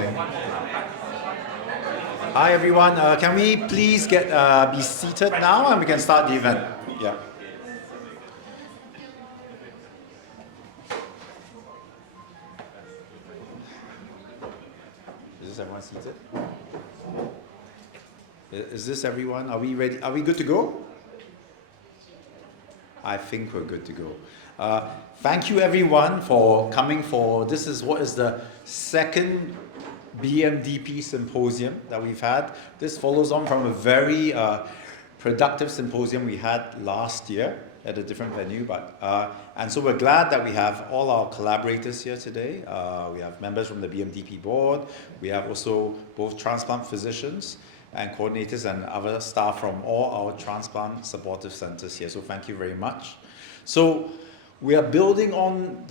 starting. Hi everyone, can we please be seated now and we can start the event? Yeah. Is everyone seated? Is this everyone? Are we ready? Are we good to go? I think we're good to go. Thank you everyone for coming for, this is what is the second BMDP Symposium that we've had. This follows on from a very productive symposium we had last year at a different venue. And so we're glad that we have all our collaborators here today. We have members from the BMDP board. We have also both transplant physicians and coordinators and other staff from all our transplant supportive centers here. So thank you very much. So we are building on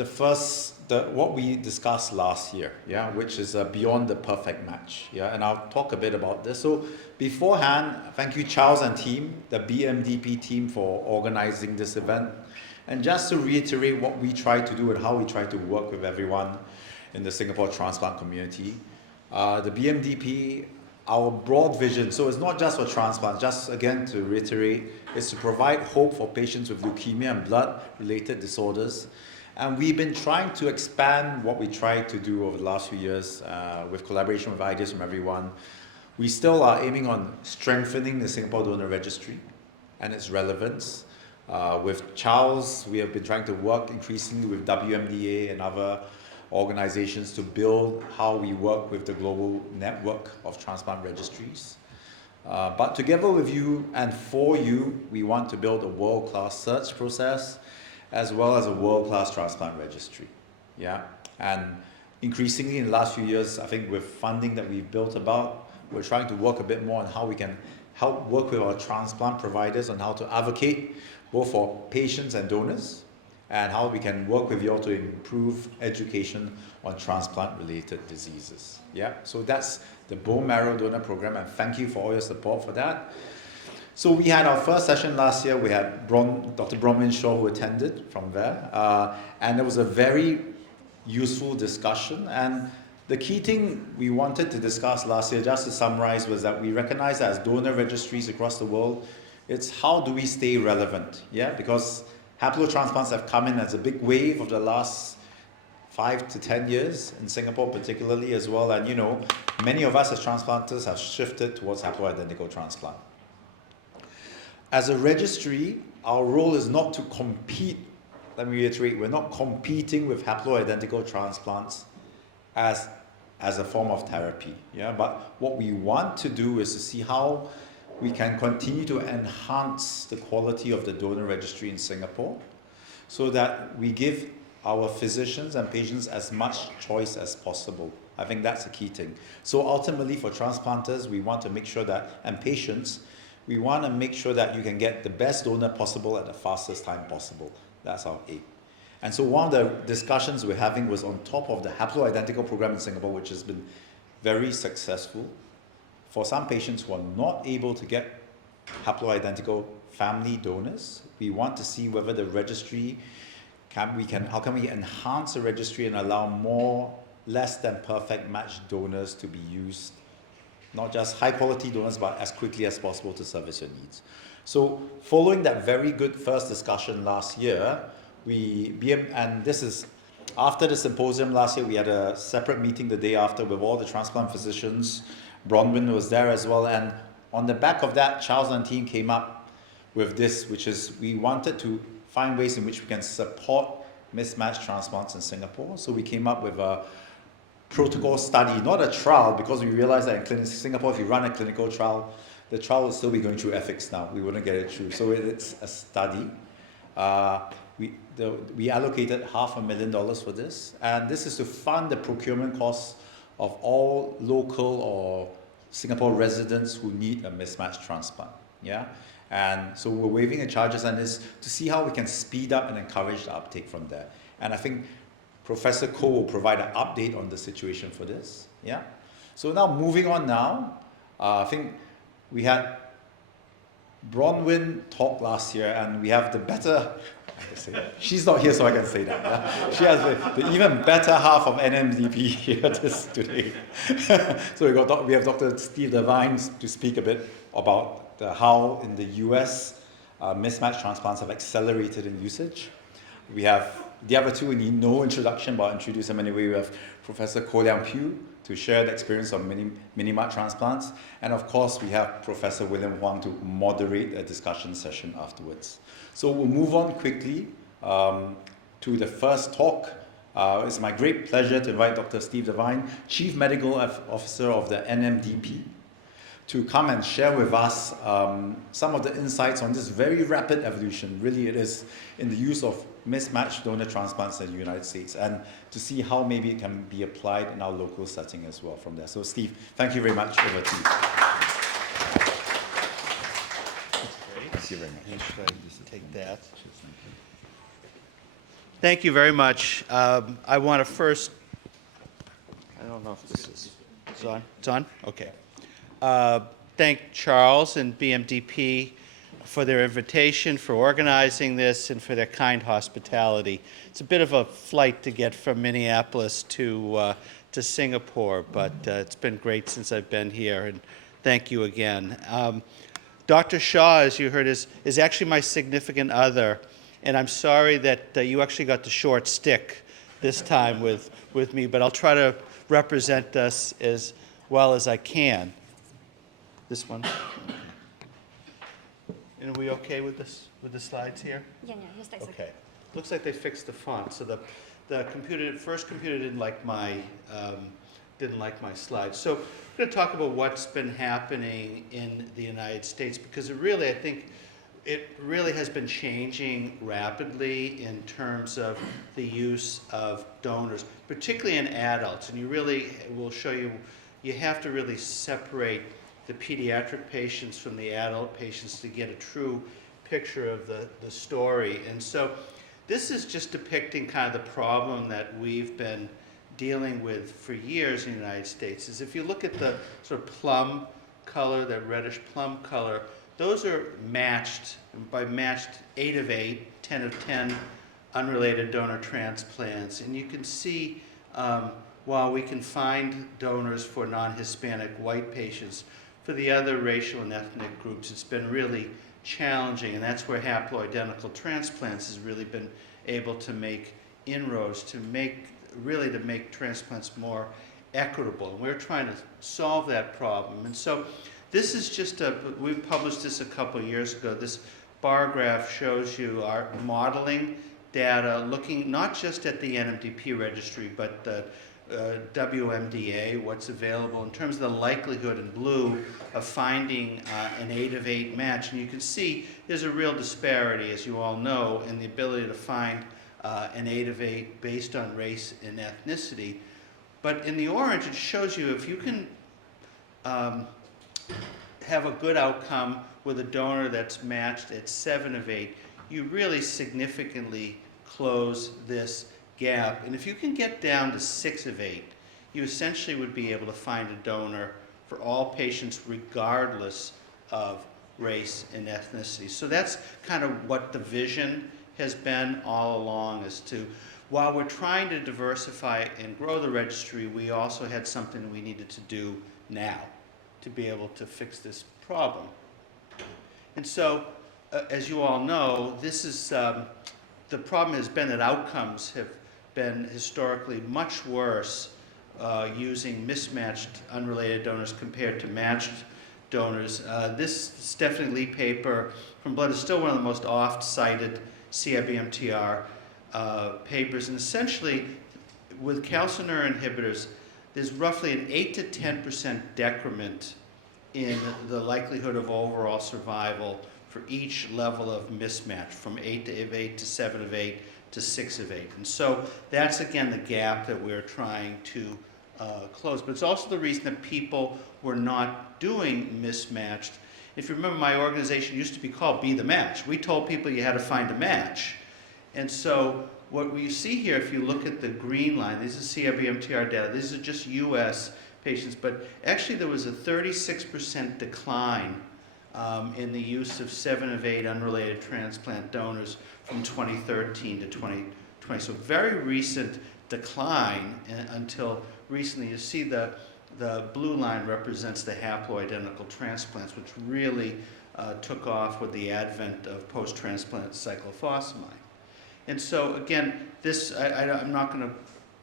what we discussed last year, yeah, which is beyond the perfect match, yeah, and I'll talk a bit about this. So beforehand, thank you Charles and team, the BMDP team, for organizing this event. And just to reiterate what we try to do and how we try to work with everyone in the Singapore transplant community, the BMDP, our broad vision, so it's not just for transplant, just again to reiterate, is to provide hope for patients with leukemia and blood-related disorders. And we've been trying to expand what we tried to do over the last few years with collaboration with ideas from everyone. We still are aiming on strengthening the Singapore Donor Registry and its relevance. With Charles, we have been trying to work increasingly with WMDA and other organizations to build how we work with the global network of transplant registries. But together with you and for you, we want to build a world-class search process as well as a world-class transplant registry. Yeah, and increasingly in the last few years, I think with funding that we've built about, we're trying to work a bit more on how we can help work with our transplant providers on how to advocate both for patients and donors, and how we can work with you all to improve education on transplant-related diseases. Yeah, so that's the Bone Marrow Donor Programme, and thank you for all your support for that. So we had our first session last year. We had Dr. Bronwyn Shaw who attended from there, and it was a very useful discussion. And the key thing we wanted to discuss last year, just to summarize, was that we recognize that as donor registries across the world, it's how do we stay relevant, yeah, because haplotransplants have come in as a big wave of the last 5 to 10 years in Singapore particularly as well. And you know, many of us as transplanters have shifted towards haploidentical transplant. As a registry, our role is not to compete. Let me reiterate, we're not competing with haploidentical transplants as a form of therapy. Yeah? But what we want to do is to see how we can continue to enhance the quality of the donor registry in Singapore so that we give our physicians and patients as much choice as possible. I think that's the key thing. So ultimately for transplanters, we want to make sure that, and patients, we want to make sure that you can get the best donor possible at the fastest time possible. That's our aim. And so one of the discussions we're having was on top of the haploidentical program in Singapore, which has been very successful. For some patients who are not able to get haploidentical family donors, we want to see whether the registry how can we enhance the registry and allow more less than perfect matched donors to be used, not just high quality donors, but as quickly as possible to service your needs. So following that very good first discussion last year, and this is after the symposium last year, we had a separate meeting the day after with all the transplant physicians. Bronwyn was there as well, and on the back of that, Charles and team came up with this, which is we wanted to find ways in which we can support mismatched transplants in Singapore. So we came up with a protocol study, not a trial, because we realized that in Singapore, if you run a clinical trial, the trial will still be going through ethics now. We wouldn't get it through. So it's a study. We allocated $500,000 for this, and this is to fund the procurement costs of all local or Singapore residents who need a mismatched transplant. Yeah, and so we're waiving the charges, and is to see how we can speed up and encourage the uptake from there. And I think Professor Koh will provide an update on the situation for this. Yeah, so now moving on now, I think we had Bronwyn talked last year, and we have the better, I can say, she's not here so I can say that. Yeah? She has the even better half of NMDP here today. So we have Dr. Steve Devine to speak a bit about how in the US mismatched transplants have accelerated in usage. We have the other two, we need no introduction, but I'll introduce them anyway. We have Professor Liang to share the experience of mini-MUD transplants. And of course, we have Professor William Huang to moderate a discussion session afterwards. So we'll move on quickly to the first talk. It's my great pleasure to invite Dr. Steve Devine, Chief Medical Officer of the NMDP, to come and share with us some of the insights on this very rapid evolution, really it is, in the use of mismatched donor transplants in the United States, and to see how maybe it can be applied in our local setting as well from there. So Steve, thank you very much. Over to you. Thank you very much. Just take that. Thank you very much. I want to first, I don't know if this is, it's on? It's on? Okay. Thank Charles and BMDP for their invitation, for organizing this, and for their kind hospitality. It's a bit of a flight to get from Minneapolis to Singapore, but it's been great since I've been here, and thank you again. Dr. Shaw, as you heard, is actually my significant other, and I'm sorry that you actually got the short stick this time with me, but I'll try to represent us as well as I can. This one. And are we okay with this, with the slides here? Yeah, yes, that's okay. Looks like they fixed the font. So the first computer didn't like my slides. So we're going to talk about what's been happening in the United States, because I think it really has been changing rapidly in terms of the use of donors, particularly in adults. And we'll show you, you have to really separate the pediatric patients from the adult patients to get a true picture of the story. And so this is just depicting kind of the problem that we've been dealing with for years in the United States. Is if you look at the sort of plum color, that reddish plum color, those are matched, and by matched 8 of 8, 10 of 10 unrelated donor transplants. And you can see while we can find donors for non-Hispanic white patients, for the other racial and ethnic groups, it's been really challenging, and that's where haploidentical transplants has really been able to make inroads to make transplants more equitable. And we're trying to solve that problem. And so this is just we published this a couple of years ago. This bar graph shows you our modeling data, looking not just at the NMDP registry, but the WMDA, what's available in terms of the likelihood in blue of finding an 8 of 8 match. And you can see there's a real disparity, as you all know, in the ability to find an 8 of 8 based on race and ethnicity. But in the orange, it shows you if you can have a good outcome with a donor that's matched at 7 of 8, you really significantly close this gap. And if you can get down to 6 of 8, you essentially would be able to find a donor for all patients regardless of race and ethnicity. So that's kind of what the vision has been all along, is to, while we're trying to diversify and grow the registry, we also had something we needed to do now to be able to fix this problem. And so, as you all know, this is, the problem has been that outcomes have been historically much worse using mismatched unrelated donors compared to matched donors. This Stephanie Lee paper from Blood is still one of the most oft-cited CIBMTR papers, and essentially with calcineurin inhibitors, there's roughly an 8 to 10% decrement in the likelihood of overall survival for each level of mismatch, from 8 of 8 to 7 of 8 to 6 of 8. And so that's, again, the gap that we're trying to close. But it's also the reason that people were not doing mismatched. If you remember, my organization used to be called Be the Match. We told people you had to find a match. And so what we see here, if you look at the green line, these are CIBMTR data. These are just US patients. But actually there was a 36% decline in the use of 7 of 8 unrelated transplant donors from 2013 to 2020. So very recent decline until recently. You see the blue line represents the haploidentical transplants, which really took off with the advent of post-transplant cyclophosphamide. And so again, this, I'm not going to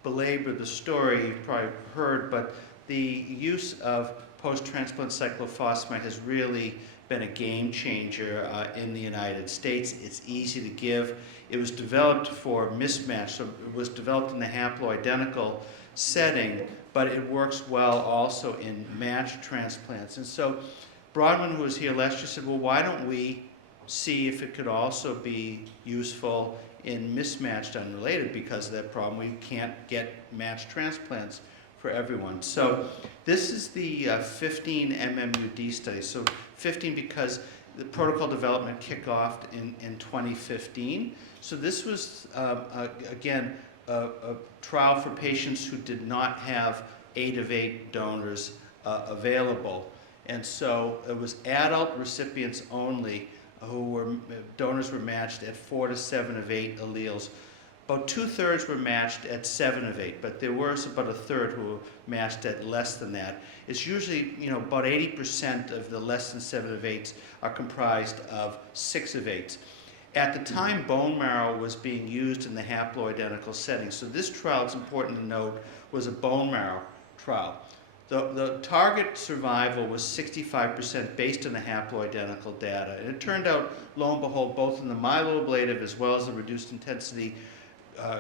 belabor the story you've probably heard, but the use of post-transplant cyclophosphamide has really been a game changer in the United States. It's easy to give. It was developed for mismatch, so it was developed in the haploidentical setting, but it works well also in matched transplants. And so Brodmann, who was here last year, said, well, why don't we see if it could also be useful in mismatched unrelated? Because of that problem, we can't get matched transplants for everyone. So this is the 15 MMUD study. So 15 because the protocol development kicked off in 2015. So this was, again, a trial for patients who did not have 8 of 8 donors available. And so it was adult recipients only donors were matched at 4 to 7 of 8 alleles. About 2/3 were matched at 7 of 8, but there was about 1/3 who were matched at less than that. It's usually, about 80% of the less than 7 of 8s are comprised of 6 of 8s. At the time, bone marrow was being used in the haploidentical setting. So this trial, it's important to note, was a bone marrow trial. The target survival was 65% based on the haploidentical data. And it turned out, lo and behold, both in the myeloablative as well as the reduced intensity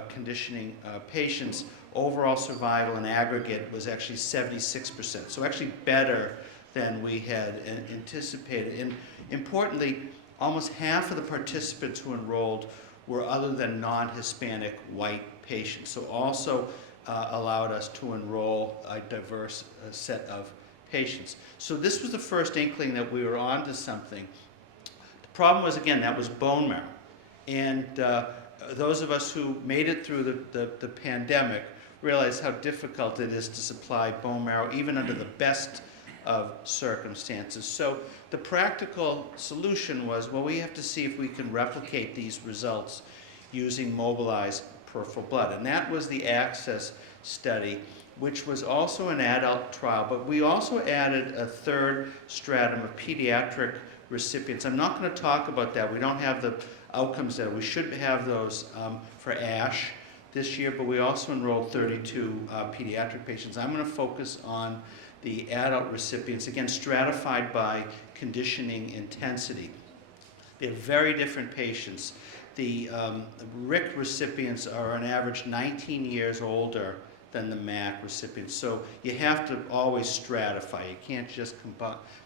conditioning patients, overall survival in aggregate was actually 76%. So actually better than we had anticipated. And importantly, almost half of the participants who enrolled were other than non-Hispanic white patients. So also allowed us to enroll a diverse set of patients. So this was the first inkling that we were onto something. The problem was, again, that was bone marrow. And those of us who made it through the pandemic realized how difficult it is to supply bone marrow, even under the best of circumstances. So the practical solution was, well, we have to see if we can replicate these results using mobilized peripheral blood. And that was the ACCESS study, which was also an adult trial, but we also added a third stratum of pediatric recipients. I'm not going to talk about that. We don't have the outcomes there. We should have those for ASH this year, but we also enrolled 32 pediatric patients. I'm going to focus on the adult recipients, again, stratified by conditioning intensity. They're very different patients. The RIC recipients are on average 19 years older than the MAC recipients. So you have to always stratify. You can't just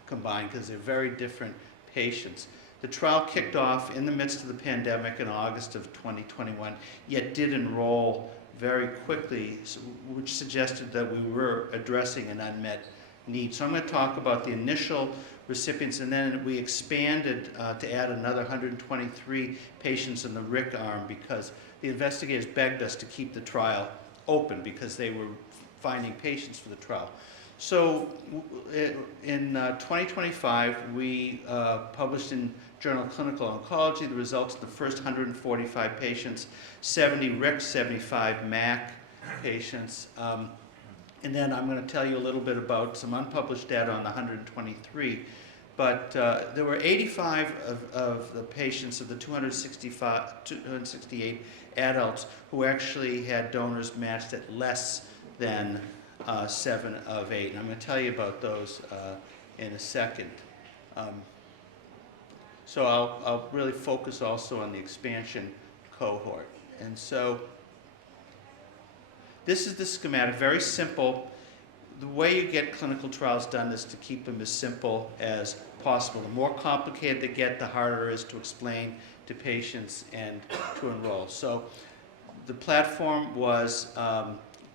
combine because they're very different patients. The trial kicked off in the midst of the pandemic in August of 2021, yet did enroll very quickly, which suggested that we were addressing an unmet need. So I'm going to talk about the initial recipients, and then we expanded to add another 123 patients in the RIC arm because the investigators begged us to keep the trial open because they were finding patients for the trial. So in 2025, we published in Journal of Clinical Oncology the results of the first 145 patients, 70 RIC, 75 MAC patients. And then I'm going to tell you a little bit about some unpublished data on the 123. But there were 85 of the patients of the 268 adults who actually had donors matched at less than 7 of 8. And I'm going to tell you about those in a second. So I'll really focus also on the expansion cohort. And so this is the schematic, very simple. The way you get clinical trials done is to keep them as simple as possible. The more complicated they get, the harder it is to explain to patients and to enroll. So the platform was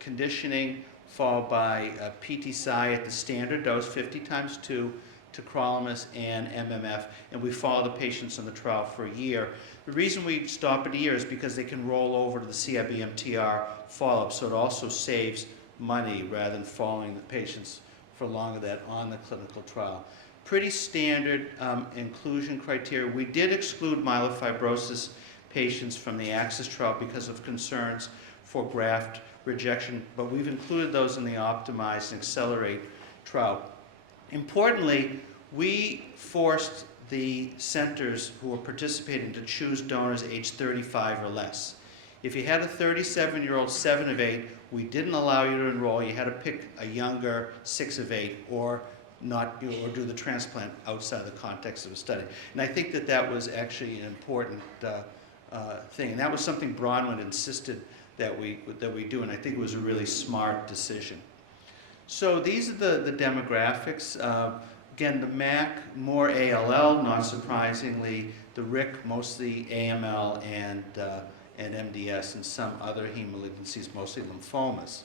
conditioning followed by PT-Cy at the standard dose, 50 times 2, tacrolimus and MMF, and we follow the patients on the trial for a year. The reason we stop at a year is because they can roll over to the CIBMTR follow-up, so it also saves money rather than following the patients for longer than on the clinical trial. pretty standard inclusion criteria. We did exclude myelofibrosis patients from the AXIS trial because of concerns for graft rejection, but we've included those in the Optimize and Accelerate trial. Importantly, we forced the centers who were participating to choose donors age 35 or less. If you had a 37-year-old 7 of 8, we didn't allow you to enroll. You had to pick a younger 6 of 8 or not, or do the transplant outside the context of a study. And I think that that was actually an important thing. And that was something Bronwyn insisted that we do, and I think it was a really smart decision. So these are the demographics. Again, the MAC, more ALL, not surprisingly. The RIC, mostly AML and MDS, and some other heme malignancies, mostly lymphomas.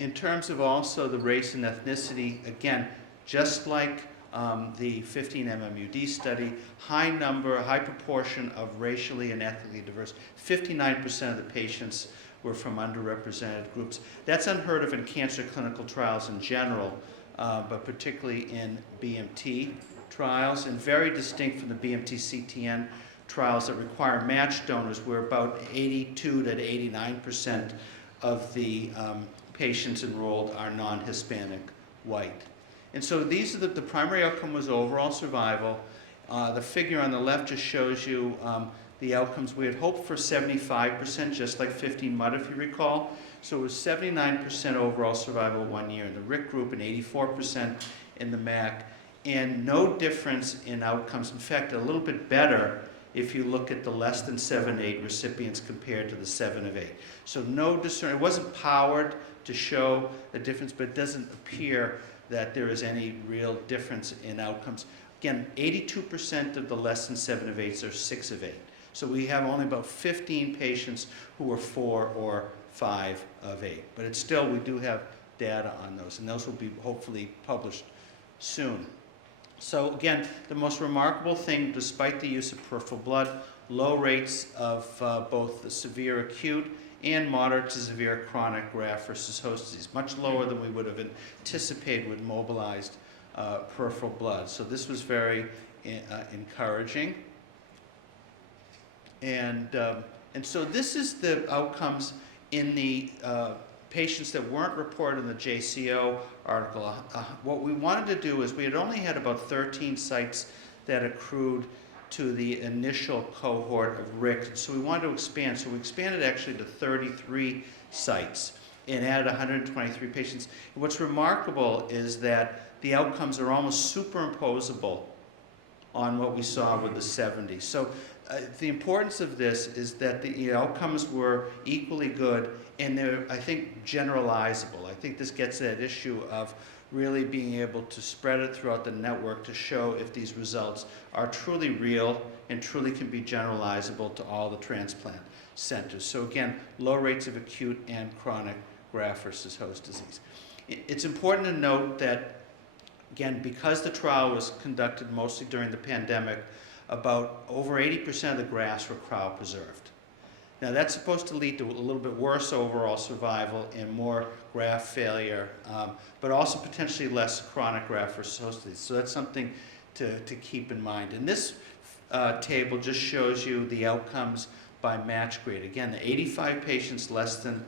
In terms of also the race and ethnicity, again, just like the 15 MMUD study, high proportion of racially and ethnically diverse. 59% of the patients were from underrepresented groups. That's unheard of in cancer clinical trials in general, but particularly in BMT trials, and very distinct from the BMT-CTN trials that require matched donors, where about 82 to 89% of the patients enrolled are non-Hispanic white. And so these are the primary outcome was overall survival. The figure on the left just shows you the outcomes. We had hoped for 75%, just like 15 MUD, if you recall. So it was 79% overall survival 1 year in the RIC group and 84% in the MAC. And no difference in outcomes. In fact, a little bit better if you look at the less than 7/8 recipients compared to the 7 of 8. So no discern. It wasn't powered to show a difference, but it doesn't appear that there is any real difference in outcomes. Again, 82% of the less than 7 of 8s are 6 of 8. So we have only about 15 patients who are 4 or 5 of 8. But it's still, we do have data on those, and those will be hopefully published soon. So again, the most remarkable thing, despite the use of peripheral blood, low rates of both the severe acute and moderate to severe chronic graft versus host disease, much lower than we would have anticipated with mobilized peripheral blood. So this was very encouraging. And so this is the outcomes in the patients that weren't reported in the JCO article. What we wanted to do is we had only had about 13 sites that accrued to the initial cohort of RIC. So we wanted to expand. So we expanded actually to 33 sites and added 123 patients. And what's remarkable is that the outcomes are almost superimposable on what we saw with the 70. So the importance of this is that the outcomes were equally good, and they're, I think, generalizable. I think this gets at that issue of really being able to spread it throughout the network to show if these results are truly real and truly can be generalizable to all the transplant centers. So again, low rates of acute and chronic graft versus host disease. It's important to note that, again, because the trial was conducted mostly during the pandemic, about over 80% of the grafts were cryopreserved. Now that's supposed to lead to a little bit worse overall survival and more graft failure, but also potentially less chronic graft versus host disease. So that's something to keep in mind. And this table just shows you the outcomes by match grade. Again, the 85 patients less than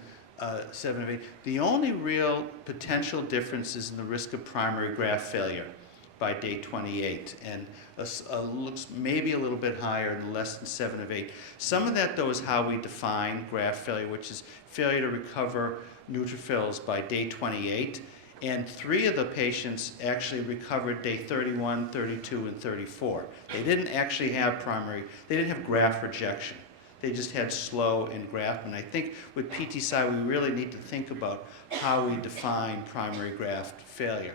7 of 8. The only real potential difference is in the risk of primary graft failure by day 28, and looks maybe a little bit higher in the less than 7 of 8. Some of that, though, is how we define graft failure, which is failure to recover neutrophils by day 28. And 3 of the patients actually recovered day 31, 32, and 34. They didn't actually have they didn't have graft rejection. They just had slow engraftment. I think with PTCy, we really need to think about how we define primary graft failure.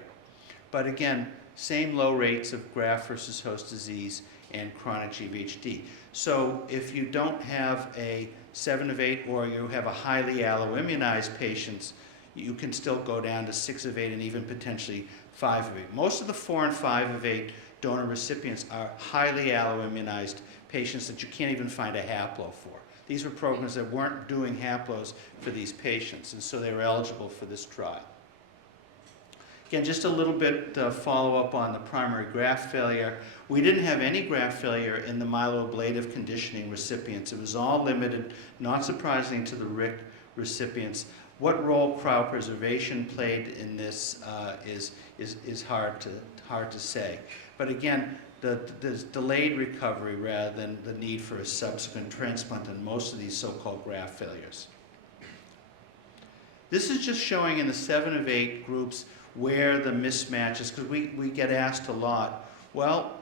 But again, same low rates of graft versus host disease and chronic GVHD. So if you don't have a 7 of 8 or you have a highly alloimmunized patients, you can still go down to 6 of 8 and even potentially 5 of 8. Most of the 4 and 5 of 8 donor recipients are highly alloimmunized patients that you can't even find a haplo for. These were programs that weren't doing haplos for these patients, and so they were eligible for this trial. Again, just a little bit follow-up on the primary graft failure. We didn't have any graft failure in the myeloablative conditioning recipients. It was all limited, not surprisingly, to the RIC recipients. What role cryopreservation played in this is hard to say. But again, there's delayed recovery rather than the need for a subsequent transplant in most of these so-called graft failures. This is just showing in the 7 of 8 groups where the mismatch is, because we get asked a lot, well,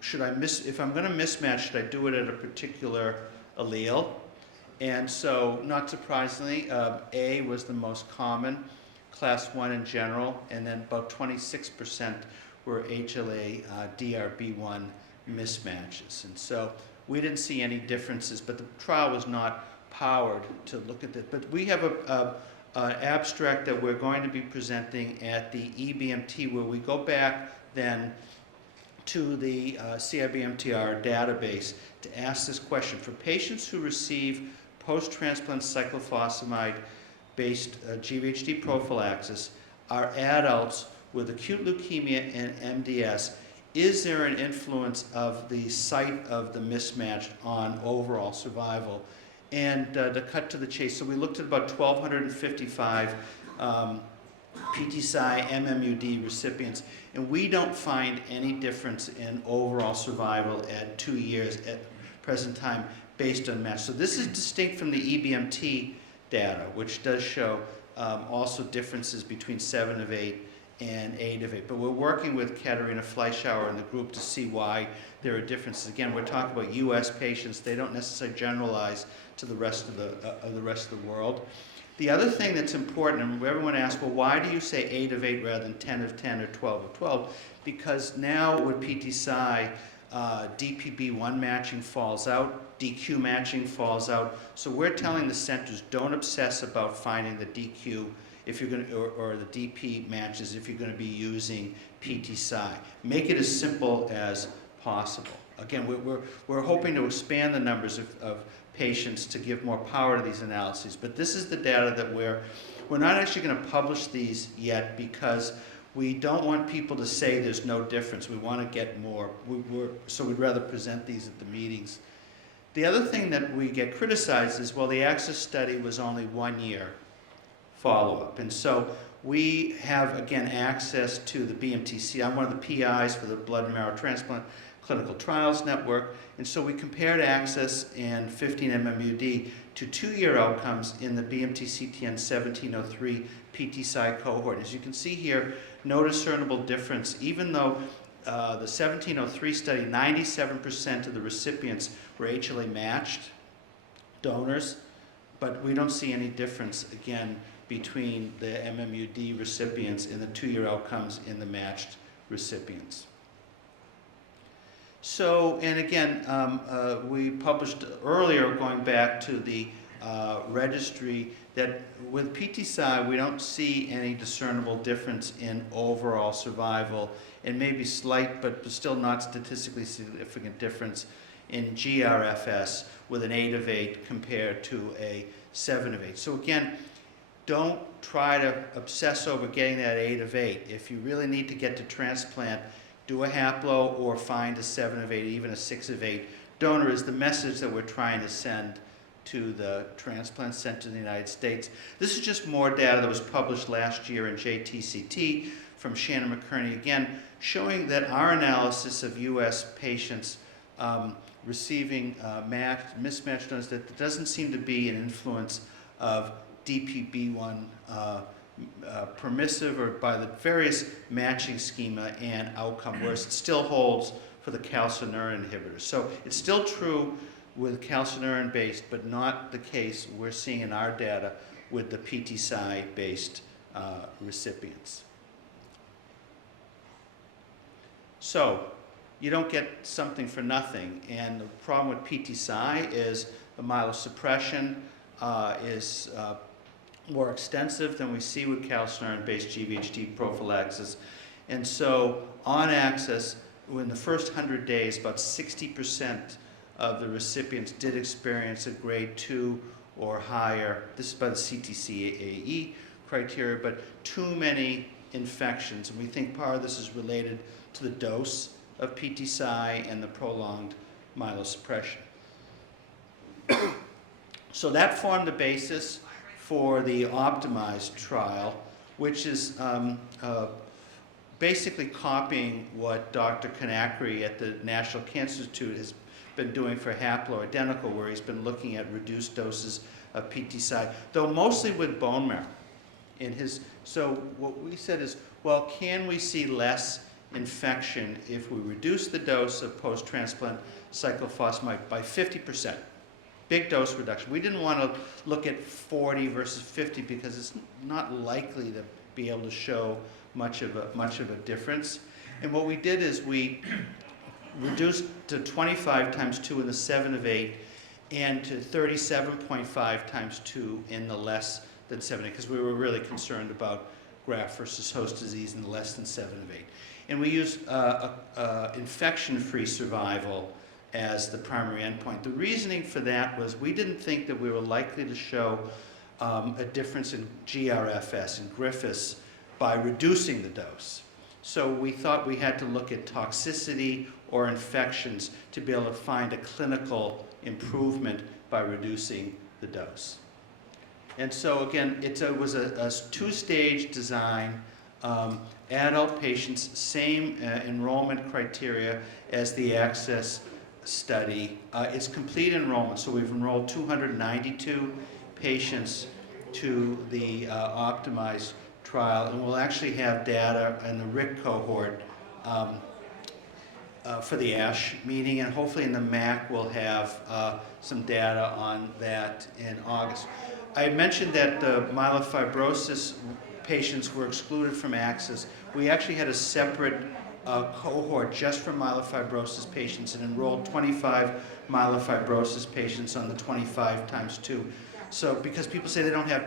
if I'm going to mismatch, should I do it at a particular allele? And so, not surprisingly, A was the most common, class 1 in general, and then about 26% were HLA DRB1 mismatches. And so we didn't see any differences, but the trial was not powered to look at that. But we have an abstract that we're going to be presenting at the EBMT, where we go back then to the CIBMTR database to ask this question. For patients who receive post-transplant cyclophosphamide-based GVHD prophylaxis, are adults with acute leukemia and MDS, is there an influence of the site of the mismatch on overall survival? And to cut to the chase, so we looked at about 1,255 PTCy MMUD recipients, and we don't find any difference in overall survival at 2 years at present time based on match. So this is distinct from the EBMT data, which does show also differences between 7 of 8 and 8 of 8. But we're working with Katarina Fleischauer and the group to see why there are differences. Again, we're talking about U.S. patients. They don't necessarily generalize to the rest of the world. The other thing that's important, and everyone asks, well, why do you say 8 of 8 rather than 10 of 10 or 12 of 12? Because now with PTCy, DPB1 matching falls out, DQ matching falls out. So we're telling the centers, don't obsess about finding the DQ if you're going to, or the DP matches if you're going to be using PTCy. Make it as simple as possible. Again, we're hoping to expand the numbers of patients to give more power to these analyses, but this is the data that we're not actually going to publish these yet because we don't want people to say there's no difference. We want to get more, so we'd rather present these at the meetings. The other thing that we get criticized is, well, the ACCESS study was only 1 year follow-up, and so we have, again, access to the BMTC. I'm one of the PIs for the Blood and Marrow Transplant Clinical Trials Network, and so we compared ACCESS and 15 MMUD to 2-year outcomes in the BMT-CTN 1703 PTCy cohort. As you can see here, no discernible difference, even though the 1703 study, 97% of the recipients were HLA matched donors, but we don't see any difference, again, between the MMUD recipients and the 2-year outcomes in the matched recipients. So, and again, we published earlier, going back to the registry, that with PTCy, we don't see any discernible difference in overall survival, and maybe slight, but still not statistically significant difference in GRFS with an 8 of 8 compared to a 7 of 8. So again, don't try to obsess over getting that 8 of 8. If you really need to get to transplant, do a haplo or find a 7 of 8, even a 6 of 8 donor is the message that we're trying to send to the transplant center in the United States. This is just more data that was published last year in JTCT from Shannon McKerney, again, showing that our analysis of U.S. patients receiving mismatched donors, that there doesn't seem to be an influence of DPB1 permissive or by the various matching schema and outcome, whereas it still holds for the calcineurin inhibitors. So it's still true with calcineurin based, but not the case we're seeing in our data with the PTCy based recipients. So you don't get something for nothing, and the problem with PTCy is the myelosuppression is more extensive than we see with calcineurin-based GVHD prophylaxis. And so on ACCESS, in the first 100 days, about 60% of the recipients did experience a grade 2 or higher. This is by the CTCAE criteria, but too many infections. And we think part of this is related to the dose of PTCy and the prolonged myelosuppression. So that formed the basis for the optimized trial, which is basically copying what Dr. Kanakri at the National Cancer Institute has been doing for haploidentical, where he's been looking at reduced doses of PTCy, though mostly with bone marrow. So what we said is, well, can we see less infection if we reduce the dose of post-transplant cyclophosphamide by 50%? Big dose reduction. We didn't want to look at 40 versus 50 because it's not likely to be able to show much of a difference. And what we did is we reduced to 25 times 2 in the 7 of 8 and to 37.5 times 2 in the less than 7 of 8, because we were really concerned about graft versus host disease in the less than 7 of 8. And we used infection-free survival as the primary endpoint. The reasoning for that was we didn't think that we were likely to show a difference in GRFS and Griffiths by reducing the dose. So we thought we had to look at toxicity or infections to be able to find a clinical improvement by reducing the dose. And so again, it was a two-stage design. Adult patients, same enrollment criteria as the ACCESS study. It's complete enrollment, so we've enrolled 292 patients to the optimized trial, and we'll actually have data in the RIC cohort for the ASH meeting, and hopefully in the MAC we'll have some data on that in August. I mentioned that the myelofibrosis patients were excluded from ACCESS. We actually had a separate cohort just for myelofibrosis patients and enrolled 25 myelofibrosis patients on the 25 times 2. So because people say they don't have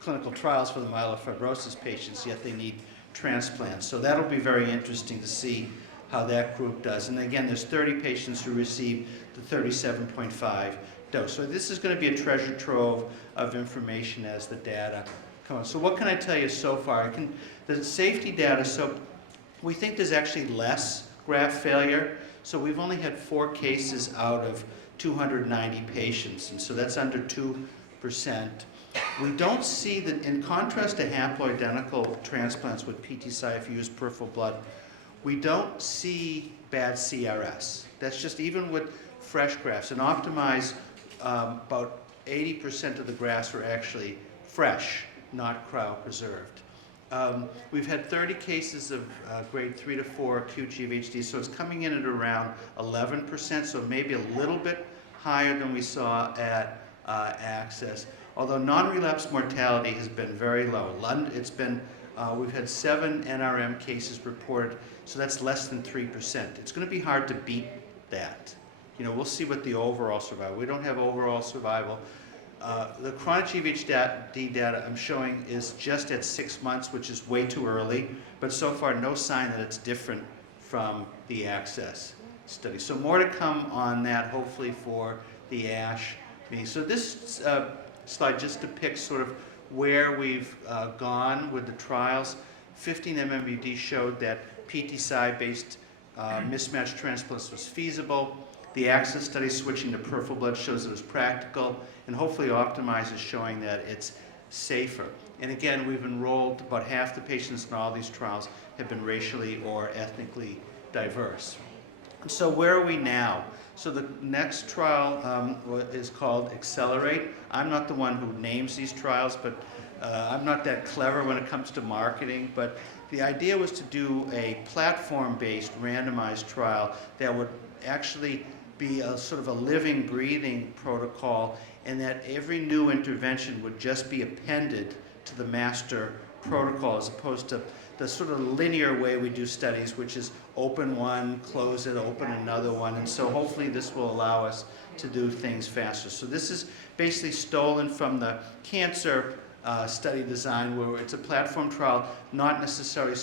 clinical trials for the myelofibrosis patients, yet they need transplants. So that'll be very interesting to see how that group does. And again, there's 30 patients who receive the 37.5 dose. So this is going to be a treasure trove of information as the data come out. So what can I tell you so far? The safety data, so we think there's actually less graft failure. So we've only had 4 cases out of 290 patients, and so that's under 2%. We don't see that, in contrast to haploidentical transplants with PTCy, if you use peripheral blood, we don't see bad CRS. That's just even with fresh grafts. And optimized, about 80% of the grafts were actually fresh, not cryopreserved. We've had 30 cases of grade 3 to 4 acute GVHD, so it's coming in at around 11%, so maybe a little bit higher than we saw at ACCESS. Although non-relapse mortality has been very low. It's been, we've had 7 NRM cases reported, so that's less than 3%. It's going to be hard to beat that. You know, we'll see what the overall survival. We don't have overall survival. The chronic GVHD data I'm showing is just at 6 months, which is way too early, but so far no sign that it's different from the ACCESS study. So more to come on that, hopefully for the ASH meeting. So this slide just depicts sort of where we've gone with the trials. 15 MMUD showed that PTCy-based mismatched transplants was feasible. The ACCESS study switching to peripheral blood shows it was practical, and hopefully Optimize is showing that it's safer. And again, we've enrolled about half the patients in all these trials have been racially or ethnically diverse. So where are we now? So the next trial is called Accelerate. I'm not the one who names these trials, but I'm not that clever when it comes to marketing, but the idea was to do a platform-based randomized trial that would actually be a sort of a living, breathing protocol, and that every new intervention would just be appended to the master protocol, as opposed to the sort of linear way we do studies, which is open one, close it, open another one. And so hopefully this will allow us to do things faster. So this is basically stolen from the cancer study design, where it's a platform trial, not necessarily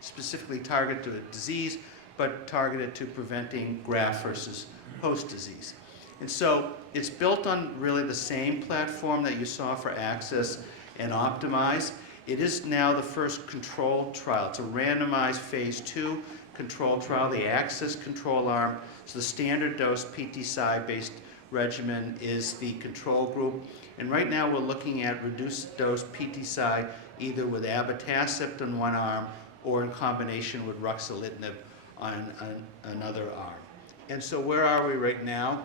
specifically targeted to a disease, but targeted to preventing graft versus host disease. And so it's built on really the same platform that you saw for ACCESS and Optimize. It is now the first controlled trial. It's a randomized phase 2 control trial, the access control arm. So the standard dose PT-Cy-based regimen is the control group. And right now we're looking at reduced dose PT-Cy either with abatacept on one arm or in combination with ruxolitinib on another arm. And so where are we right now?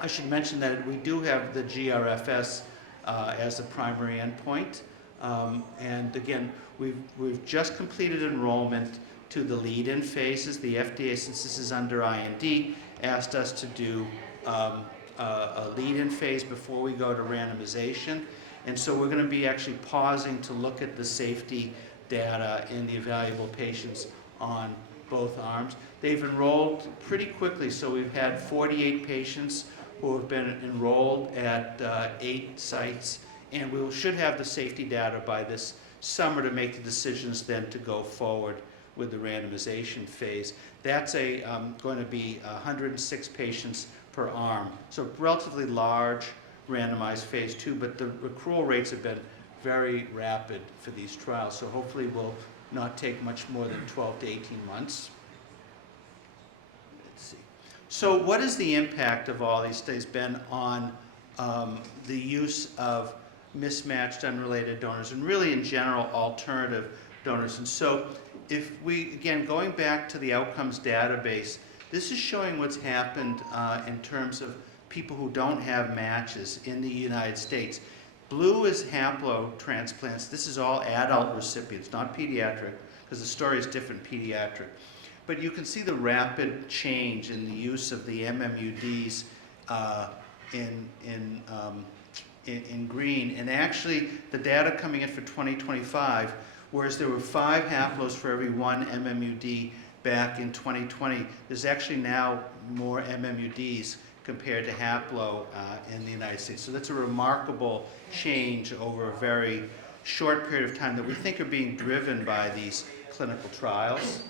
I should mention that we do have the GRFS as a primary endpoint. And again, we've just completed enrollment to the lead-in phases. The FDA, since this is under IND, asked us to do a lead-in phase before we go to randomization. And so we're going to be actually pausing to look at the safety data in the evaluable patients on both arms. They've enrolled pretty quickly, so we've had 48 patients who have been enrolled at 8 sites, and we should have the safety data by this summer to make the decisions then to go forward with the randomization phase. That's going to be 106 patients per arm, so relatively large randomized phase 2, but the accrual rates have been very rapid for these trials, so hopefully will not take much more than 12 to 18 months. Let's see. So what is the impact of all these studies been on the use of mismatched unrelated donors and really in general alternative donors? And so if we, again, going back to the outcomes database, this is showing what's happened in terms of people who don't have matches in the United States. Blue is haplo transplants. This is all adult recipients, not pediatric, because the story is different pediatric. But you can see the rapid change in the use of the MMUDs in green. And actually, the data coming in for 2025, whereas there were 5 haplos for every 1 MMUD back in 2020, there's actually now more MMUDs compared to haplo in the United States. So that's a remarkable change over a very short period of time that we think are being driven by these clinical trials.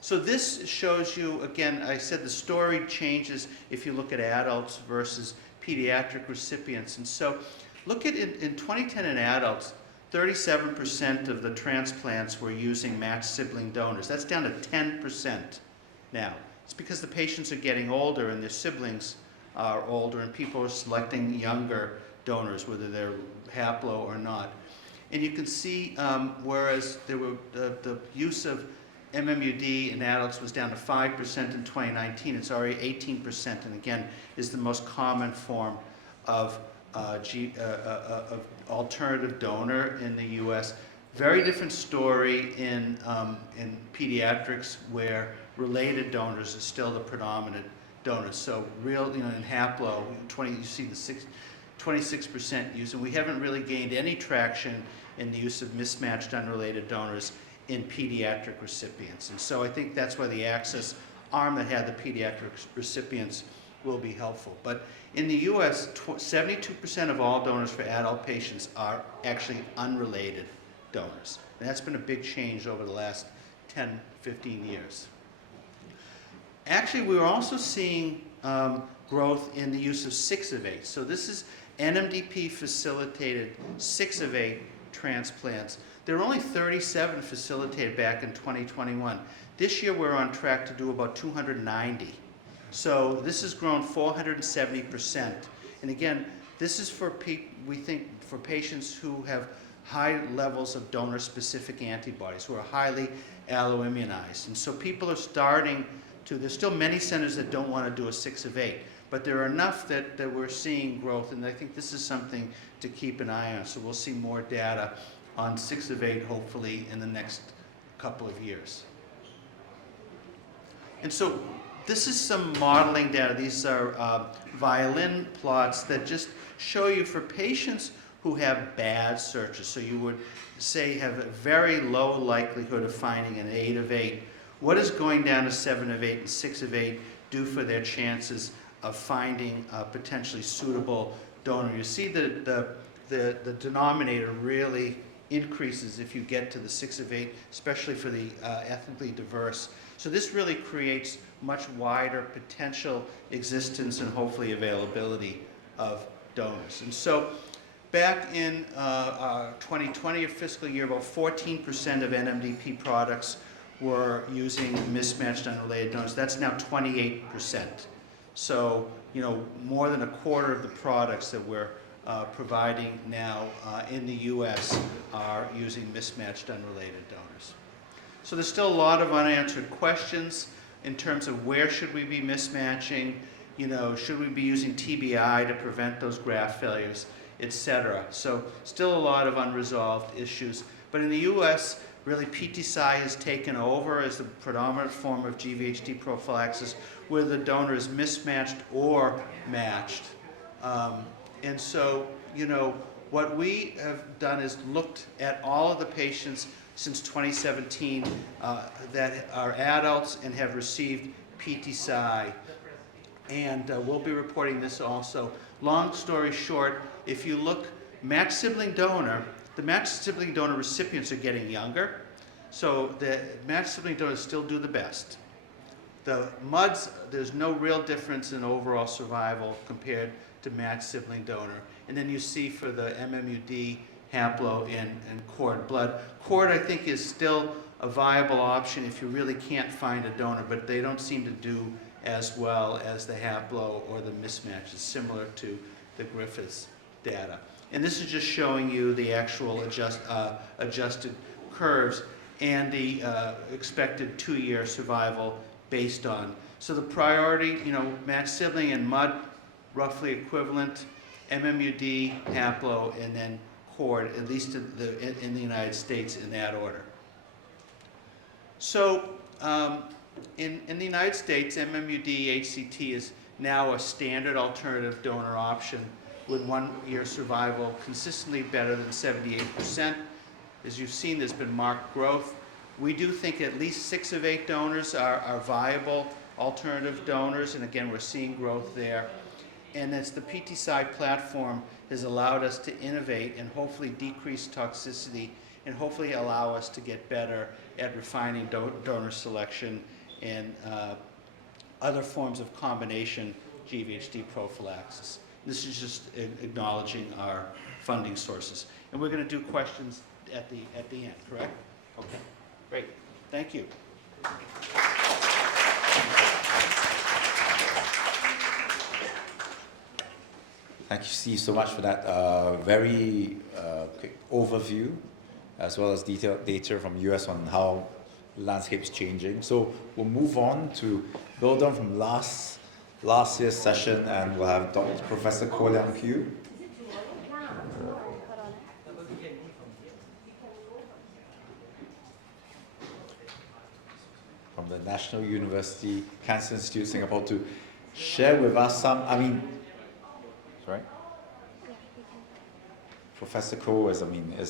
So this shows you, again, I said the story changes if you look at adults versus pediatric recipients. And so look at in 2010 in adults, 37% of the transplants were using matched sibling donors. That's down to 10% now. It's because the patients are getting older and their siblings are older and people are selecting younger donors, whether they're haplo or not. And you can see whereas there were the use of MMUD in adults was down to 5% in 2019, it's already 18%, and again is the most common form of alternative donor in the U.S. Very different story in pediatrics, where related donors is still the predominant donors. So real, in haplo, you see the 26% use, and we haven't really gained any traction in the use of mismatched unrelated donors in pediatric recipients. And so I think that's why the access arm that had the pediatric recipients will be helpful. But in the US, 72% of all donors for adult patients are actually unrelated donors. And that's been a big change over the last 10, 15 years. Actually, we were also seeing growth in the use of 6 of 8. So this is NMDP facilitated 6 of 8 transplants. There were only 37 facilitated back in 2021. This year we're on track to do about 290. So this has grown 470%. And again, this is for we think for patients who have high levels of donor-specific antibodies, who are highly alloimmunized. And so people are starting to, there's still many centers that don't want to do a 6 of 8, but there are enough that we're seeing growth, and I think this is something to keep an eye on. So we'll see more data on 6 of 8 hopefully in the next couple of years. And so this is some modeling data. These are violin plots that just show you for patients who have bad searches. So you would say have a very low likelihood of finding an 8 of 8. What does going down to 7 of 8 and 6 of 8 do for their chances of finding a potentially suitable donor? You see the denominator really increases if you get to the 6 of 8, especially for the ethnically diverse. So this really creates much wider potential existence and hopefully availability of donors. And so back in 2020 fiscal year, about 14% of NMDP products were using mismatched unrelated donors. That's now 28%. So, you know, more than a quarter of the products that we're providing now in the U.S. are using mismatched unrelated donors. So there's still a lot of unanswered questions in terms of where should we be mismatching, you know, should we be using TBI to prevent those graft failures, etc. So still a lot of unresolved issues. But in the U.S., really PTCy has taken over as the predominant form of GVHD prophylaxis, where the donor is mismatched or matched. And so, you know, what we have done is looked at all of the patients since 2017 that are adults and have received PTCy. And we'll be reporting this also. Long story short, if you look matched sibling donor, the matched sibling donor recipients are getting younger. So the matched sibling donors still do the best. The MUDs, there's no real difference in overall survival compared to matched sibling donor. And then you see for the MMUD, haplo, and cord blood. Cord, I think, is still a viable option if you really can't find a donor, but they don't seem to do as well as the haplo or the mismatch. It's similar to the Griffiths data. And this is just showing you the actual adjusted curves and the expected 2-year survival based on. So the priority, you know, matched sibling and MUD, roughly equivalent, MMUD, haplo, and then cord, at least in the United States in that order. So in the United States, MMUD HCT is now a standard alternative donor option with 1-year survival consistently better than 78%. As you've seen, there's been marked growth. We do think at least 6 of 8 donors are viable alternative donors, and again, we're seeing growth there. And as the PTCy platform has allowed us to innovate and hopefully decrease toxicity and hopefully allow us to get better at refining donor selection and other forms of combination GVHD prophylaxis. This is just acknowledging our funding sources. And we're going to do questions at the end, correct? Okay, great. Thank you. Thank you, Steve, so much for that very quick overview, as well as detailed data from US on how the landscape is changing. So we'll move on to build on from last year's session, and we'll have Professor Liang from the National University Cancer Institute Singapore to share with us some, sorry? Professor Koh is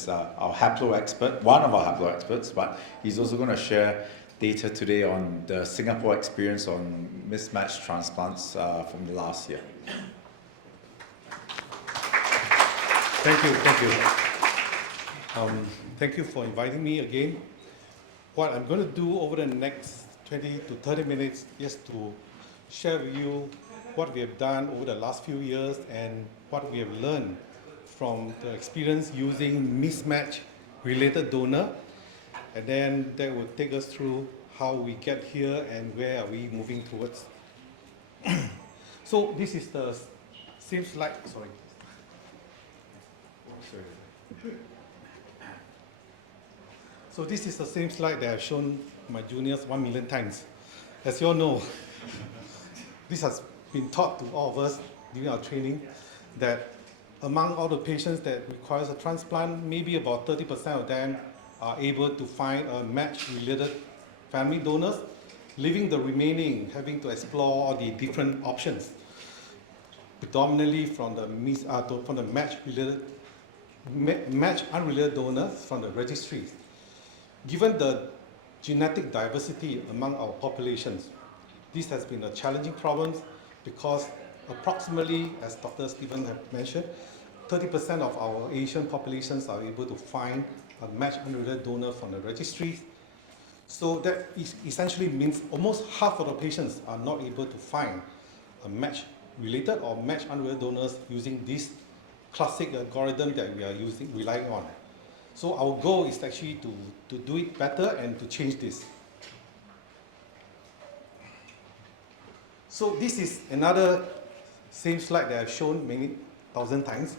our haplo expert, one of our haplo experts, but he's also going to share data today on the Singapore experience on mismatched transplants from the last year. Thank you. Thank you for inviting me again. What I'm going to do over the next 20 to 30 minutes is to share with you what we have done over the last few years and what we have learned from the experience using mismatch related donor, and then that will take us through how we get here and where are we moving towards. So this is the same slide, sorry. So this is the same slide that I've shown my juniors 1 million times. As you all know, this has been taught to all of us during our training that among all the patients that requires a transplant, maybe about 30% of them are able to find a match-related family donors, leaving the remaining having to explore all the different options, predominantly from the match-unrelated donors from the registries. Given the genetic diversity among our populations, this has been a challenging problem because approximately, as Dr. Steven have mentioned, 30% of our Asian populations are able to find a match-unrelated donor from the registries. So that essentially means almost half of the patients are not able to find a match-related or match-unrelated donors using these classic algorithm that we are relying on. So our goal is actually to do it better and to change this. So this is another same slide that I've shown many thousand times.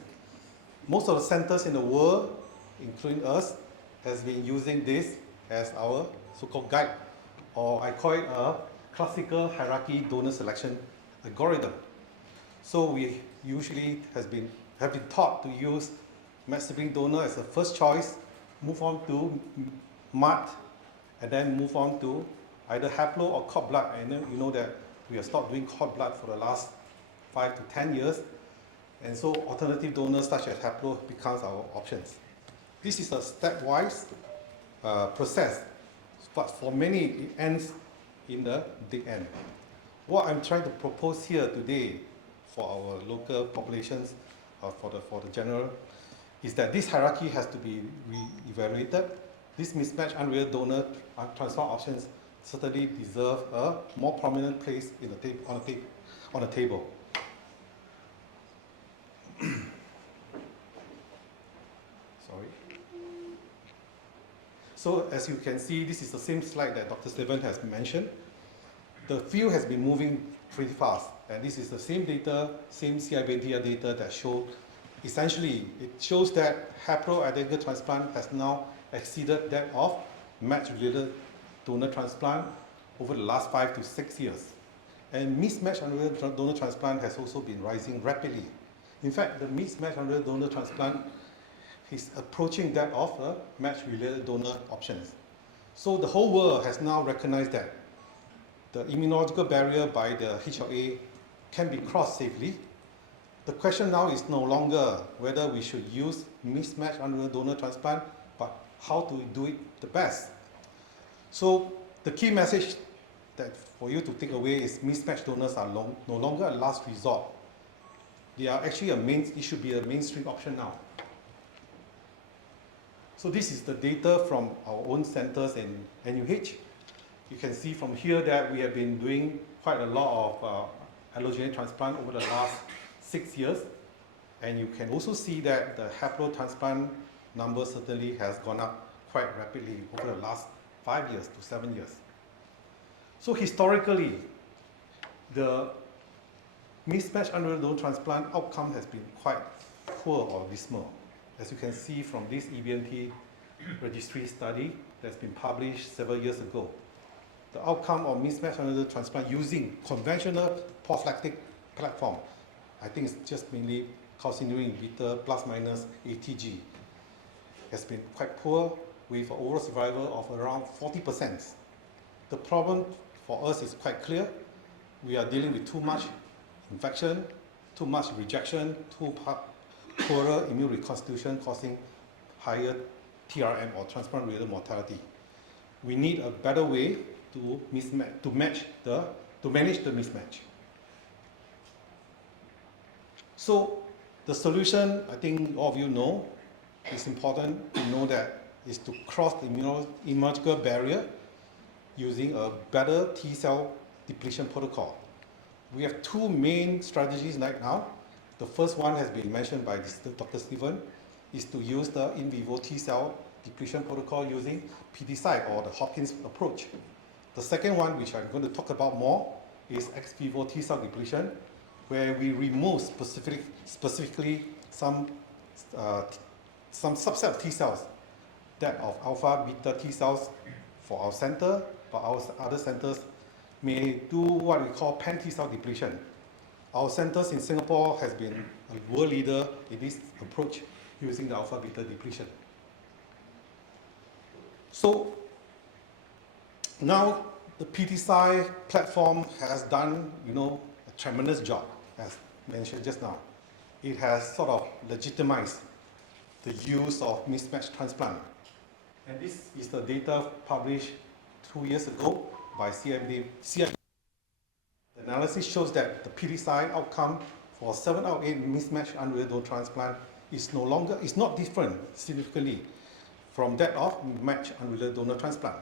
Most of the centers in the world, including us, has been using this as our so-called guide, or I call it a classical hierarchy donor selection algorithm. So we usually have been taught to use matched sibling donor as the first choice, move on to MMUD, and then move on to either haplo or cord blood. And then you know that we have stopped doing cord blood for the last 5 to 10 years. And so alternative donors such as haplo becomes our options. This is a stepwise process, but for many it ends in the big end. What I'm trying to propose here today for our local populations, for the general, is that this hierarchy has to be re-evaluated. This mismatched unrelated donor transplant options certainly deserve a more prominent place in on the table. Sorry. So as you can see, this is the same slide that Dr. Steven has mentioned. The field has been moving pretty fast, and this is the same data, same CIBDR data that show, essentially, it shows that haploidentical transplant has now exceeded that of matched-related donor transplant over the last 5 to 6 years. And mismatched unrelated donor transplant has also been rising rapidly. In fact, the mismatched unrelated donor transplant is approaching that of matched-related donor options. So the whole world has now recognized that the immunological barrier by the HLA can be crossed safely. The question now is no longer whether we should use mismatched unrelated donor transplant, but how to do it the best. So the key message that for you to take away is mismatched donors are no longer a last resort. They are actually it should be a mainstream option now. So this is the data from our own centers in NUH. You can see from here that we have been doing quite a lot of allogeneic transplant over the last 6 years. And you can also see that the haplo transplant number certainly has gone up quite rapidly over the last 5 years to 7 years. So historically, the mismatched unrelated donor transplant outcome has been quite poor or dismal. As you can see from this EBMT registry study that's been published several years ago. The outcome of mismatched unrelated transplant using conventional prophylactic platform, I think it's just mainly calcineurin inhibitor plus minus ATG, has been quite poor with an overall survival of around 40%. The problem for us is quite clear. We are dealing with too much infection, too much rejection, poorer immune reconstitution causing higher TRM or transplant-related mortality. We need a better way to manage the mismatch. So the solution, I think all of you know, it's important to know that is to cross the immunological barrier using a better T-cell depletion protocol. We have two main strategies right now. The first one has been mentioned by Dr. Steven, is to use the in vivo T-cell depletion protocol using PTCy or the Hopkins approach. The second one, which I'm going to talk about more, is ex vivo T-cell depletion, where we remove specifically some subset of T-cells, that of alpha, beta T-cells for our center, but our other centers may do what we call pan T-cell depletion. Our centers in Singapore has been a world leader in this approach using the alpha beta depletion. So now the PTCy platform has done, a tremendous job, as mentioned just now. It has sort of legitimized the use of mismatched transplant. And this is the data published 2 years ago by CIBD. The analysis shows that the PTCy outcome for 7 out of 8 mismatched unrelated donor transplant is not different significantly from that of matched unrelated donor transplant.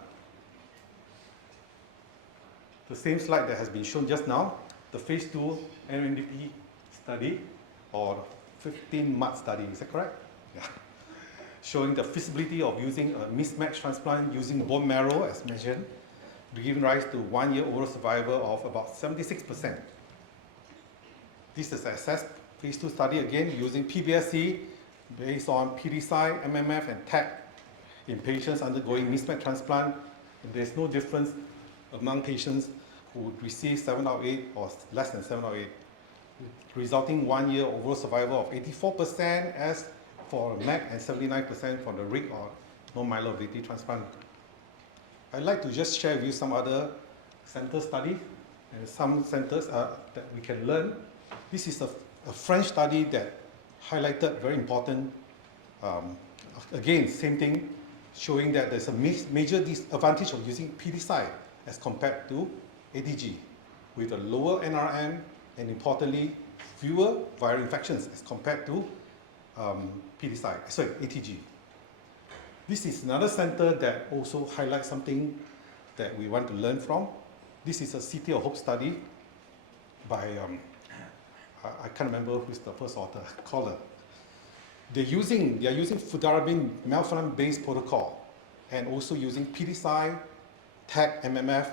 The same slide that has been shown just now, the phase 2 MMDP study, or 2015 MUD study, is that correct? Yeah. Showing the feasibility of using a mismatched transplant using bone marrow as mentioned, giving rise to 1-year overall survival of about 76%. This is an assessed phase 2 study again using PBSC based on PDSI, MMF, and TAC in patients undergoing mismatched transplant. And there's no difference among patients who receive 7 out of 8 or less than 7 out of 8, resulting 1-year overall survival of 84% as for MAC and 79% for the RIG or non-myeloablative transplant. I'd like to just share with you some other center study and some centers that we can learn. This is a French study that highlighted very important, again, same thing, showing that there's a major disadvantage of using PDSI as compared to ATG, with a lower NRM and importantly, fewer viral infections as compared to ATG. This is another center that also highlights something that we want to learn from. This is a City of Hope study by, I can't remember who's the first author, caller. They're using fludarabine melphalan-based protocol and also using PDSI, TAC, MMF,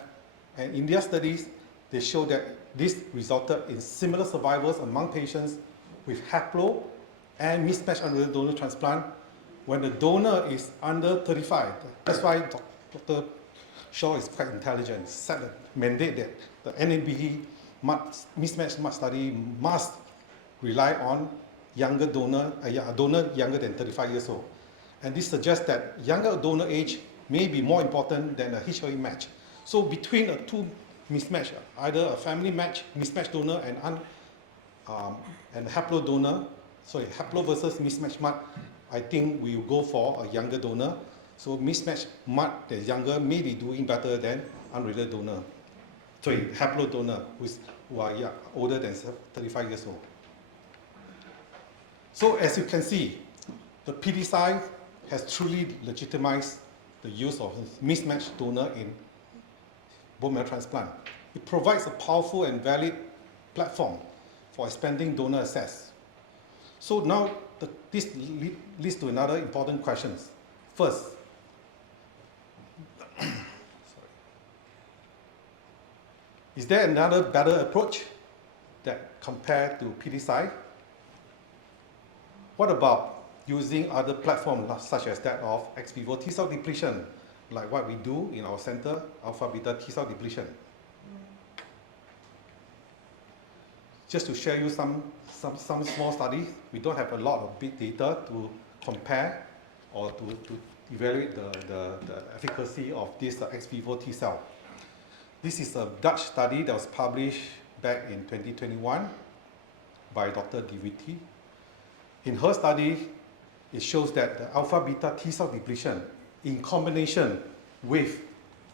and in their studies, they show that this resulted in similar survivals among patients with haplo and mismatched unrelated donor transplant when the donor is under 35. That's why Dr. Shaw is quite intelligent, set a mandate that the NABE mismatched MUD study must rely on younger donor, a donor younger than 35 years old. And this suggests that younger donor age may be more important than a HLA match. So between a two mismatch, either a family match, mismatched donor and haplo donor, sorry, haplo versus mismatched MUD, I think we will go for a younger donor. So mismatched MUD that's younger may be doing better than unrelated donor. Sorry, haplo donor who are older than 35 years old. So as you can see, the PDSI has truly legitimized the use of mismatched donor in bone marrow transplant. It provides a powerful and valid platform for expanding donor access. So now this leads to another important question. First, is there another better approach that compared to PDSI? What about using other platforms such as that of ex vivo T cell depletion, like what we do in our center, alpha beta T cell depletion? Just to share you some small studies, we don't have a lot of big data to compare or to evaluate the efficacy of this ex vivo T cell. This is a Dutch study that was published back in 2021 by Dr. Devine. In her study, it shows that the alpha beta T cell depletion in combination with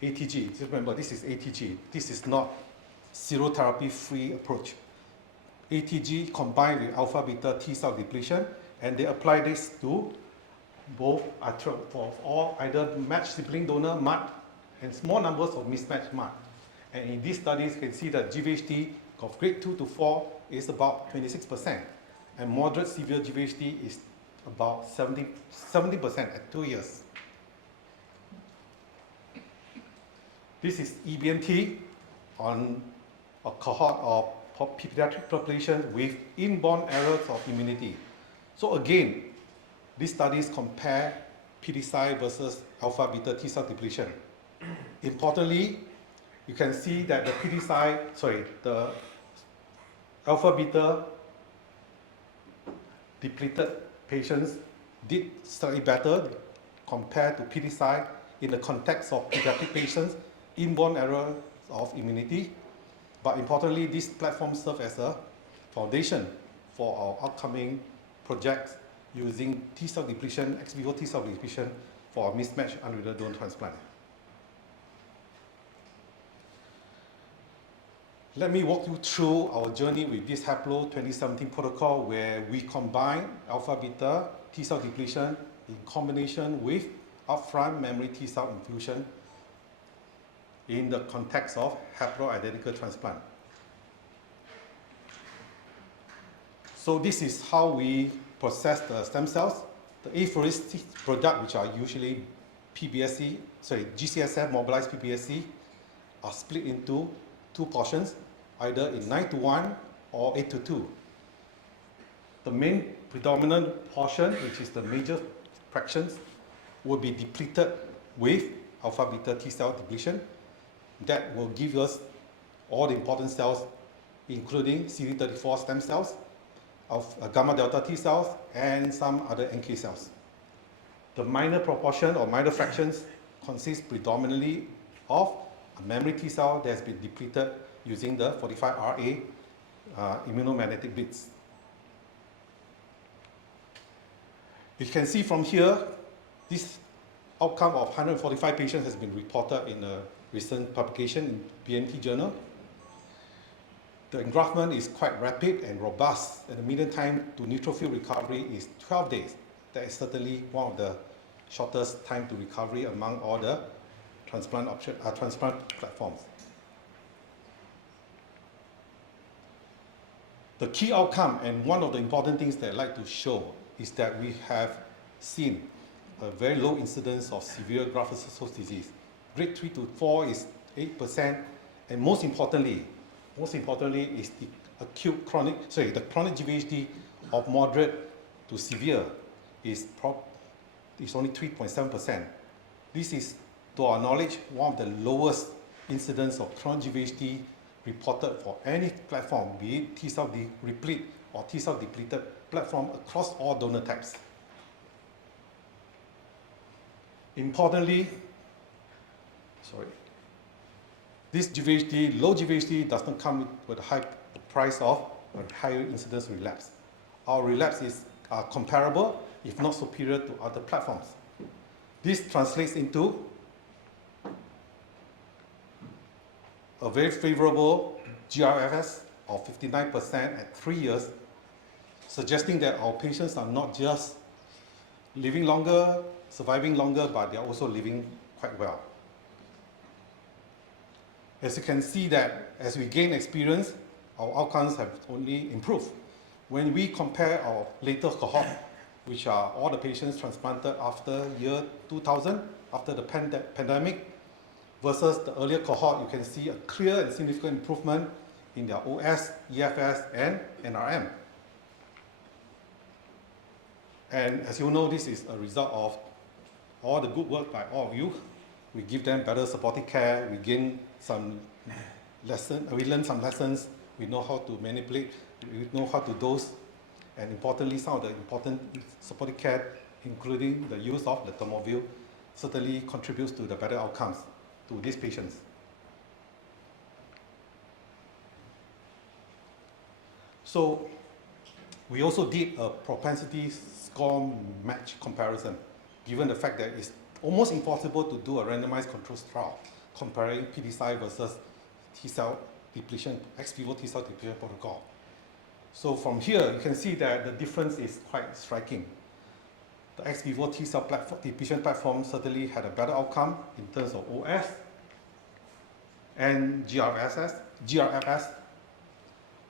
ATG, just remember this is ATG, this is not serotherapy free approach. ATG combined with alpha beta T cell depletion, and they apply this to both for all either matched sibling donor MUD and small numbers of mismatched MUD. And in these studies, you can see that GVHD of grade 2 to 4 is about 26%, and moderate severe GVHD is about 70% at 2 years. This is EBMT on a cohort of pediatric population with inborn errors of immunity. So again, these studies compare PDSI versus alpha beta T cell depletion. Importantly, you can see that the alpha beta depleted patients did slightly better compared to PDSI in the context of pediatric patients, inborn error of immunity. But importantly, this platform serves as a foundation for our upcoming projects using T cell depletion, ex vivo T cell depletion for mismatched unrelated donor transplant. Let me walk you through our journey with this Haplo 2017 protocol where we combine alpha beta T cell depletion in combination with upfront memory T cell infusion in the context of haploidentical transplant. So this is how we process the stem cells. The apheresis product, which are usually GCSF mobilized PBSC, are split into two portions, either in 9:1 or 8:2. The main predominant portion, which is the major fractions, will be depleted with alpha beta T cell depletion. That will give us all the important cells, including CD34 stem cells, gamma delta T cells, and some other NK cells. The minor proportion or minor fractions consist predominantly of a memory T cell that has been depleted using the 45RA immunomagnetic beads. You can see from here, this outcome of 145 patients has been reported in a recent publication in BMT journal. The engraftment is quite rapid and robust, and the median time to neutrophil recovery is 12 days. That is certainly one of the shortest time to recovery among all the transplant platforms. The key outcome, and one of the important things that I'd like to show, is that we have seen a very low incidence of severe graft-versus-host disease. Grade 3 to 4 is 8%, and most importantly is the the chronic GVHD of moderate to severe is only 3.7%. This is, to our knowledge, one of the lowest incidence of chronic GVHD reported for any platform, be it T-cell replete or T-cell depleted platform across all donor types. Importantly, this GVHD, low GVHD, does not come with a high price of a higher incidence relapse. Our relapse is comparable, if not superior, to other platforms. This translates into a very favorable GRFS of 59% at 3 years, suggesting that our patients are not just living longer, surviving longer, but they are also living quite well. As you can see that as we gain experience, our outcomes have only improved. When we compare our later cohort, which are all the patients transplanted after year 2000, after the pandemic, versus the earlier cohort, you can see a clear and significant improvement in their OS, EFS, and NRM. And as you know, this is a result of all the good work by all of you. We give them better supportive care, we gain some lessons, we learn some lessons, we know how to manipulate, we know how to dose, and importantly, some of the important supportive care, including the use of the thermoview, certainly contributes to the better outcomes to these patients. So we also did a propensity score match comparison, given the fact that it's almost impossible to do a randomized control trial comparing PDSI versus T-cell depletion, ex vivo T-cell depletion protocol. So from here, you can see that the difference is quite striking. The ex vivo T-cell depletion platform certainly had a better outcome in terms of OS and GRFS,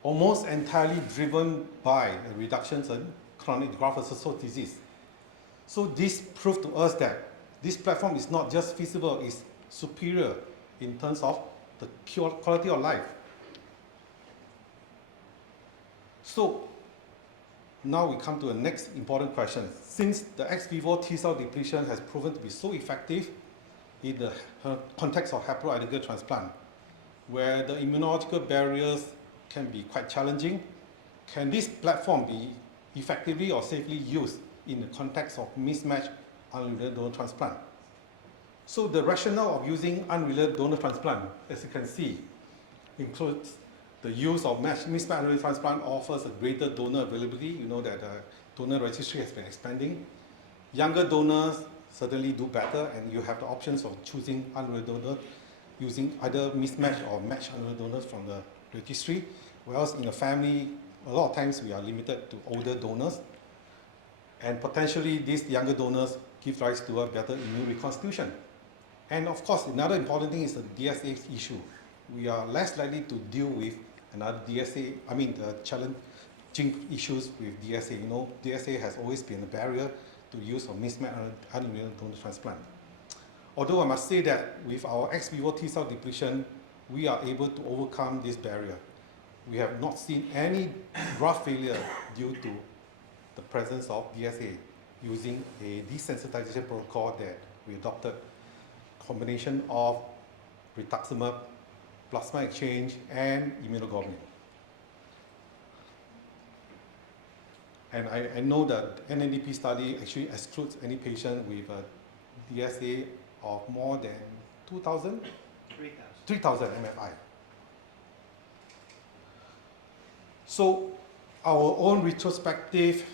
almost entirely driven by reductions in chronic graft-versus-host disease. So this proved to us that this platform is not just feasible, it's superior in terms of the quality of life. So now we come to the next important question. Since the ex vivo T-cell depletion has proven to be so effective in the context of haploidentical transplant, where the immunological barriers can be quite challenging, can this platform be effectively or safely used in the context of mismatched unrelated donor transplant? So the rationale of using unrelated donor transplant, as you can see, includes the use of mismatched unrelated transplant offers a greater donor availability. You know that the donor registry has been expanding. Younger donors certainly do better, and you have the options of choosing unrelated donor using either mismatched or matched unrelated donors from the registry, whereas in a family, a lot of times we are limited to older donors, and potentially these younger donors give rise to a better immune reconstitution. And of course, another important thing is the DSA issue. We are less likely to deal with another DSA, the issues with DSA. You know, DSA has always been a barrier to use of mismatched unrelated donor transplant. Although I must say that with our ex vivo T cell depletion, we are able to overcome this barrier. We have not seen any graft failure due to the presence of DSA using a desensitization protocol that we adopted, combination of rituximab, plasma exchange, and immunoglobulin. And I know that NNDP study actually excludes any patient with a DSA of more than 2,000? 3,000 MFI. So our own retrospective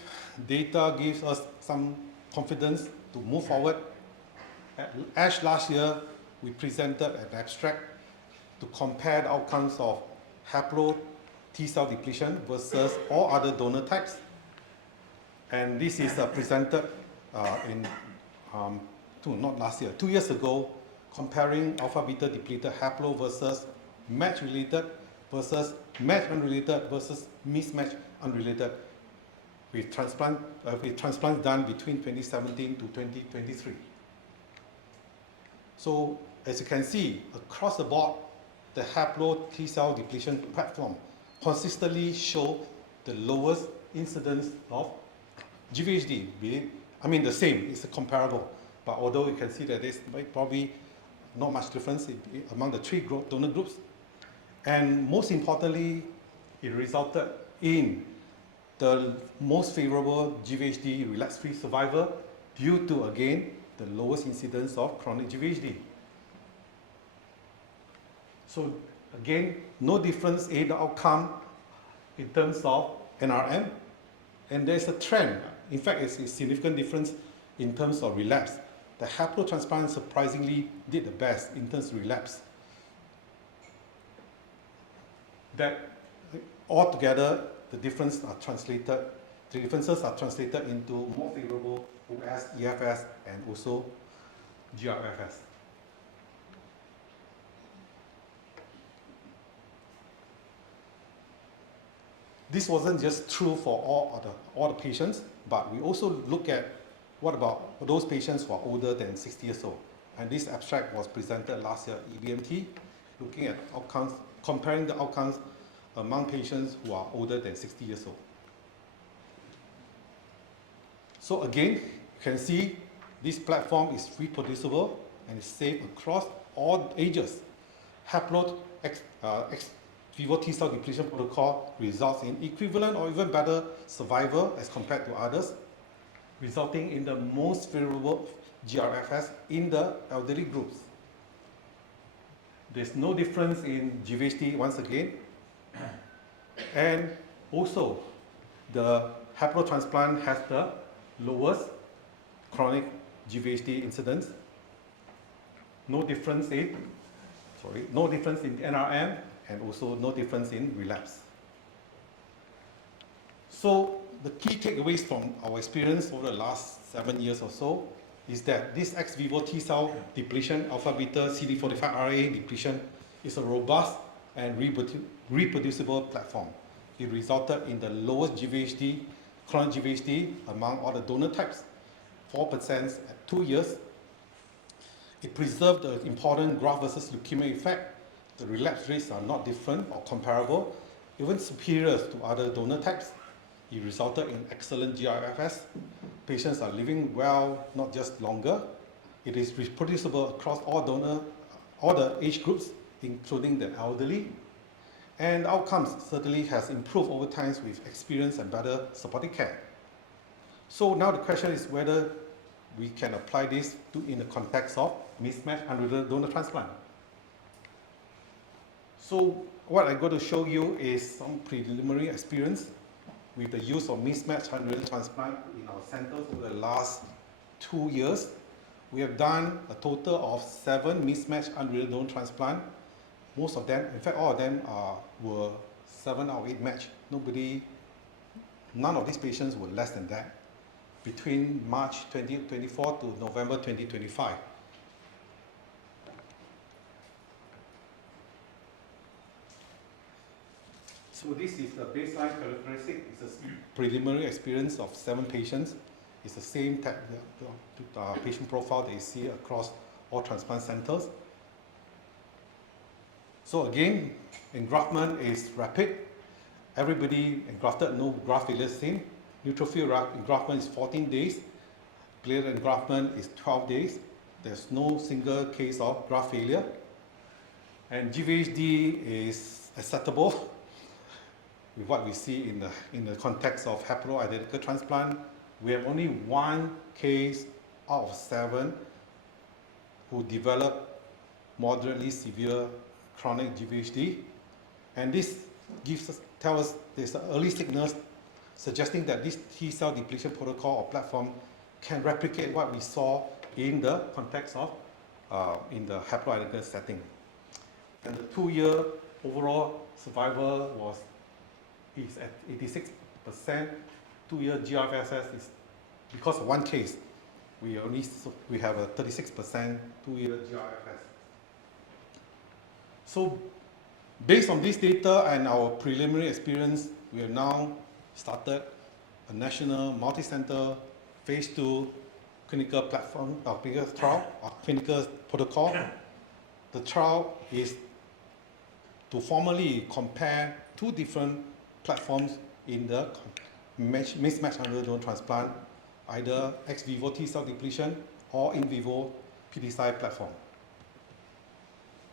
data gives us some confidence to move forward. At ASH last year, we presented an abstract to compare the outcomes of haplo T cell depletion versus all other donor types. And this is presented not last year, 2 years ago, comparing alpha beta depleted haplo versus match related versus match unrelated versus mismatch unrelated with transplants done between 2017 to 2023. So as you can see, across the board, the haplo T cell depletion platform consistently show the lowest incidence of GVHD, the same, it's comparable. But although you can see that there's probably not much difference among the three donor groups. And most importantly, it resulted in the most favorable GVHD relapse-free survival due to, again, the lowest incidence of chronic GVHD. So again, no difference in the outcome in terms of NRM. And there's a trend. In fact, it's a significant difference in terms of relapse. The haplo transplant surprisingly did the best in terms of relapse. That altogether, the differences are translated into more favorable OS, EFS, and also GRFS. This wasn't just true for all the patients, but we also look at what about those patients who are older than 60 years old. And this abstract was presented last year at EBMT, looking at outcomes, comparing the outcomes among patients who are older than 60 years old. So again, you can see this platform is reproducible and is safe across all ages. Haplo ex vivo T cell depletion protocol results in equivalent or even better survival as compared to others, resulting in the most favorable GRFS in the elderly groups. There's no difference in GVHD once again. And also, the haplo transplant has the lowest chronic GVHD incidence. No difference in NRM, and also no difference in relapse. So the key takeaways from our experience over the last 7 years or so is that this ex vivo T cell depletion, alpha beta CD45 RA depletion, is a robust and reproducible platform. It resulted in the lowest GVHD, chronic GVHD among all the donor types, 4% at 2 years. It preserved the important graft versus leukemia effect. The relapse rates are not different or comparable, even superior to other donor types. It resulted in excellent GRFS. Patients are living well, not just longer. It is reproducible across all the age groups, including the elderly. And outcomes certainly has improved over time with experience and better supportive care. So now the question is whether we can apply this in the context of mismatched unrelated donor transplant. So what I'm going to show you is some preliminary experience with the use of mismatched unrelated transplant in our centers over the last 2 years. We have done a total of 7 mismatched unrelated donor transplant. Most of them, in fact, all of them were 7 out of 8 match. None of these patients were less than that between March 2024 to November 2025. So this is the baseline characteristic. It's a preliminary experience of 7 patients. It's the same patient profile that you see across all transplant centers. So again, engraftment is rapid. Everybody engrafted, no graft failure seen. Neutrophil engraftment is 14 days. Platelet engraftment is 12 days. There's no single case of graft failure. And GVHD is acceptable with what we see in the context of haploidentical transplant. We have only 1 case out of 7 who develop moderately severe chronic GVHD. And this tells us there's early signals suggesting that this T-cell depletion protocol or platform can replicate what we saw in the context of in the haploidentical setting. And the 2-year overall survival is at 86%. 2-year GRFS is, because of 1 case, we have a 36% 2-year GRFS. So based on this data and our preliminary experience, we have now started a national multi-center phase 2 clinical platform, clinical trial, or clinical protocol. The trial is to formally compare 2 different platforms in the mismatched unrelated donor transplant, either ex vivo T-cell depletion or in vivo PDSI platform.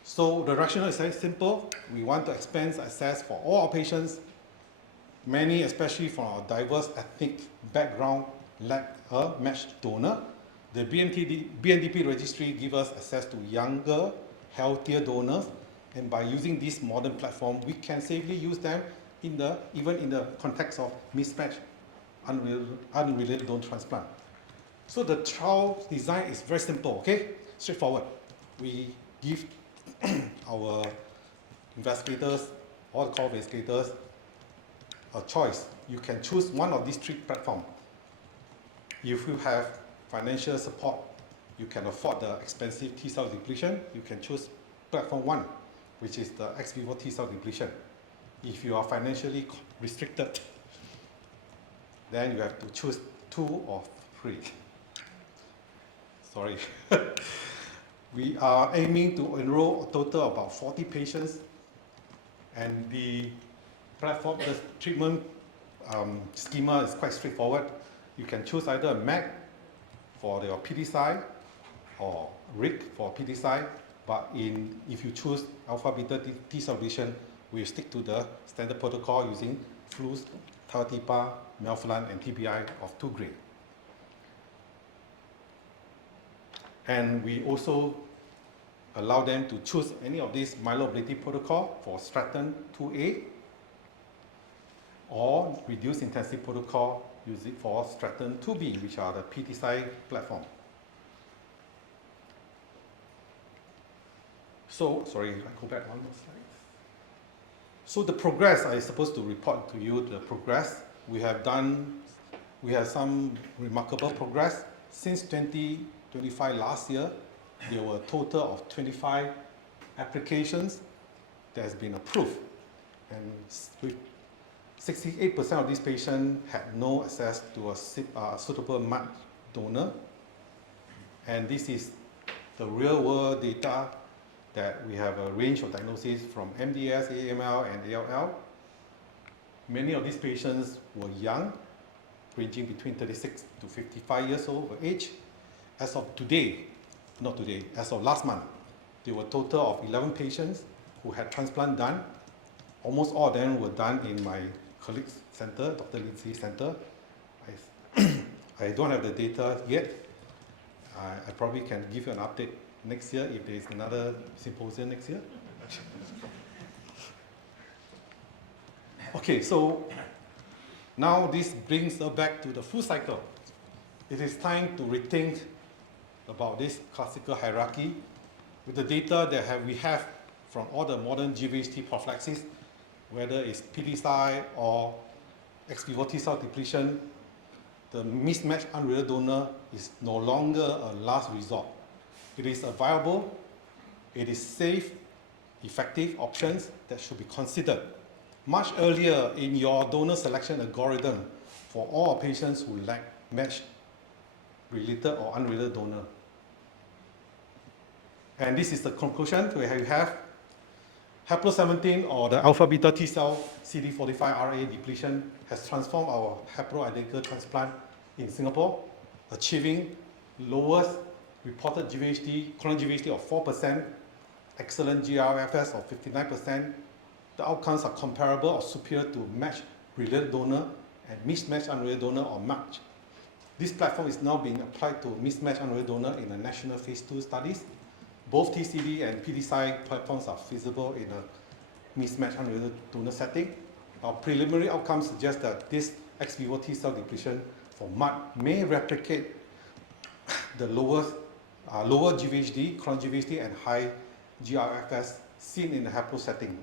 So the rationale is very simple. We want to expand access for all our patients. Many, especially from our diverse ethnic background, lack a matched donor. The BMDP registry gives us access to younger, healthier donors, and by using this modern platform, we can safely use them even in the context of mismatched unrelated donor transplant. So the trial design is very simple, okay? Straightforward. We give our investigators, all the core investigators, a choice. You can choose one of these 3 platforms. If you have financial support, you can afford the expensive T-cell depletion, you can choose platform 1, which is the ex vivo T-cell depletion. If you are financially restricted, then you have to choose 2 or 3. Sorry. We are aiming to enroll a total of about 40 patients, and the platform, the treatment schema is quite straightforward. You can choose either a MAC for your PDSI or RIG for PDSI, but if you choose alpha beta T-cell depletion, we stick to the standard protocol using flus, tauatipa, melphalan, and TBI of 2 grade. And we also allow them to choose any of these myeloablative protocol for Stratton 2A or reduced intensity protocol using for Stratton 2B, which are the PTSI platform. So, sorry, I go back 1 more slide. So the progress, I supposed to report to you the progress. We have some remarkable progress. Since 2025 last year, there were a total of 25 applications that has been approved. And 68% of these patients had no access to a suitable matched donor. And this is the real world data that we have a range of diagnoses from MDS, AML, and ALL. Many of these patients were young, ranging between 36 to 55 years old of age. As of today, as of last month, there were a total of 11 patients who had transplant done. Almost all of them were done in my colleague's center, Dr. Lindsay's center. I don't have the data yet. I probably can give you an update next year if there is another symposium next year. Okay, so now this brings us back to the full cycle. It is time to rethink about this classical hierarchy with the data that we have from all the modern GVHD prophylaxis, whether it's PDSI or ex vivo T-cell depletion. The mismatched unrelated donor is no longer a last resort. It is a viable, it is safe, effective options that should be considered much earlier in your donor selection algorithm for all patients who lack matched related or unrelated donor. And this is the conclusion where you have haplo-17 or the alpha-beta T-cell CD45RA depletion has transformed our haploidentical transplant in Singapore, achieving lowest reported GVHD, clonal GVHD of 4%, excellent GRFS of 59%. The outcomes are comparable or superior to matched related donor and mismatched unrelated donor or MUD. This platform is now being applied to mismatched unrelated donor in the national phase 2 studies. Both TCD and PDSI platforms are feasible in a mismatched unrelated donor setting. Our preliminary outcomes suggest that this ex vivo T-cell depletion for MUD may replicate the lower GVHD, clonal GVHD, and high GRFS seen in the haplo setting.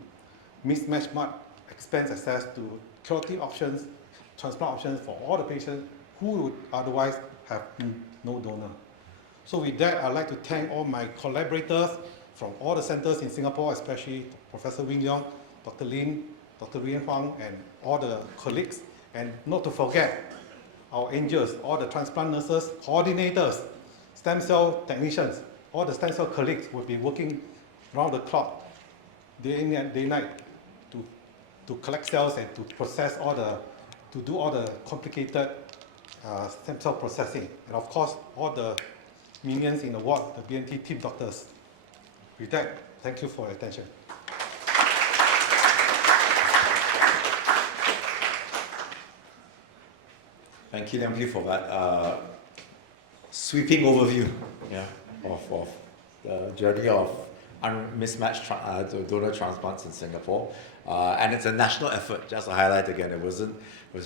Mismatched MUD expands access to curative options, transplant options for all the patients who would otherwise have no donor. So with that, I'd like to thank all my collaborators from all the centers in Singapore, especially Professor Wing Leong, Dr. Lin, Dr. Liang Huang, and all the colleagues. And not to forget our angels, all the transplant nurses, coordinators, stem cell technicians, all the stem cell colleagues will be working round the clock, day in and day night, to collect cells and to process to do all the complicated stem cell processing. And of course, all the minions in the ward, the BMT team doctors. With that, thank you for your attention. Thank you, Liang, for that sweeping overview, of the journey of mismatched donor transplants in Singapore. And it's a national effort, just to highlight again. It was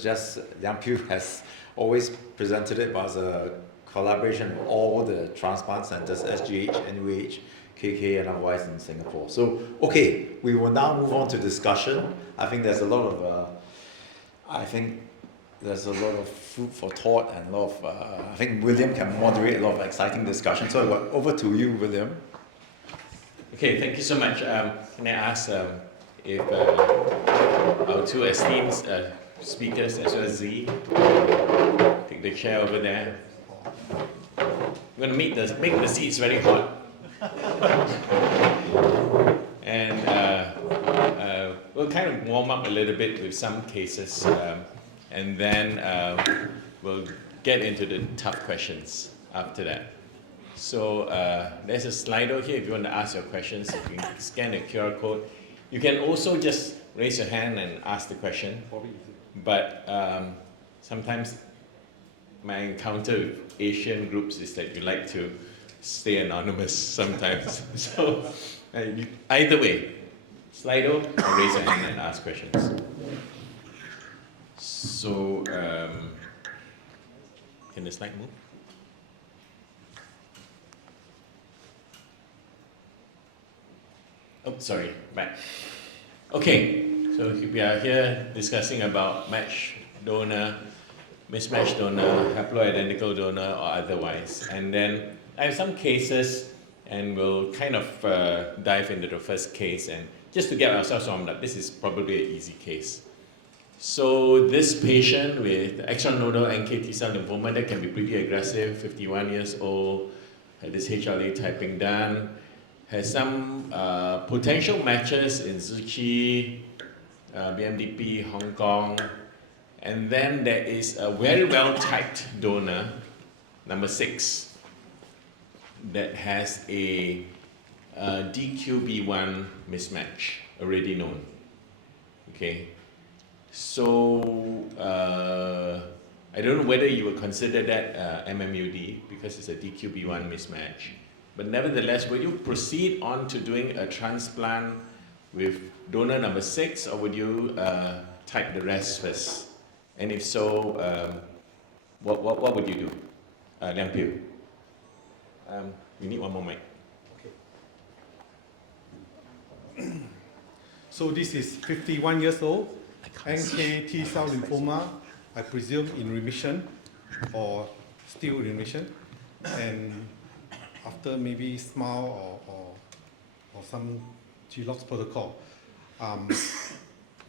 just, Liang has always presented it as a collaboration with all the transplant centers, SGH, NUH, KK, and otherwise in Singapore. So, okay, we will now move on to discussion. I think there's a lot of food for thought and a lot of, I think William can moderate a lot of exciting discussion. So over to you, William. Okay, thank you so much. Can I ask if our two esteemed speakers, as well as Z, take the chair over there. We're going to make the seats very hot. And we'll kind of warm up a little bit with some cases, and then we'll get into the tough questions after that. So there's a Slido here if you want to ask your questions. You can scan the QR code. You can also just raise your hand and ask the question. But sometimes my encounter with Asian groups is that you like to stay anonymous sometimes. So either way, Slido, raise your hand and ask questions. So can the slide move? Oh, sorry, back. Okay, so we are here discussing about matched donor, mismatched donor, haploidentical donor, or otherwise. And then I have some cases, and we'll kind of dive into the first case. And just to get ourselves warmed up, this is probably an easy case. So this patient with extranodal NK T-cell lymphoma that can be pretty aggressive, 51 years old, had this HLA typing done, has some potential matches in Zuchi, BMDP, Hong Kong, and then there is a very well-typed donor, number 6, that has a DQB1 mismatch, already known. Okay, so I don't know whether you would consider that MMUD because it's a DQB1 mismatch. But nevertheless, will you proceed on to doing a transplant with donor number 6, or would you type the rest first? And if so, what would you do? Liang Piu. You need one more mic. Okay. So this is 51 years old, NK T-cell lymphoma, I presume in remission or still in remission, and after maybe SMILE or some GLOX protocol.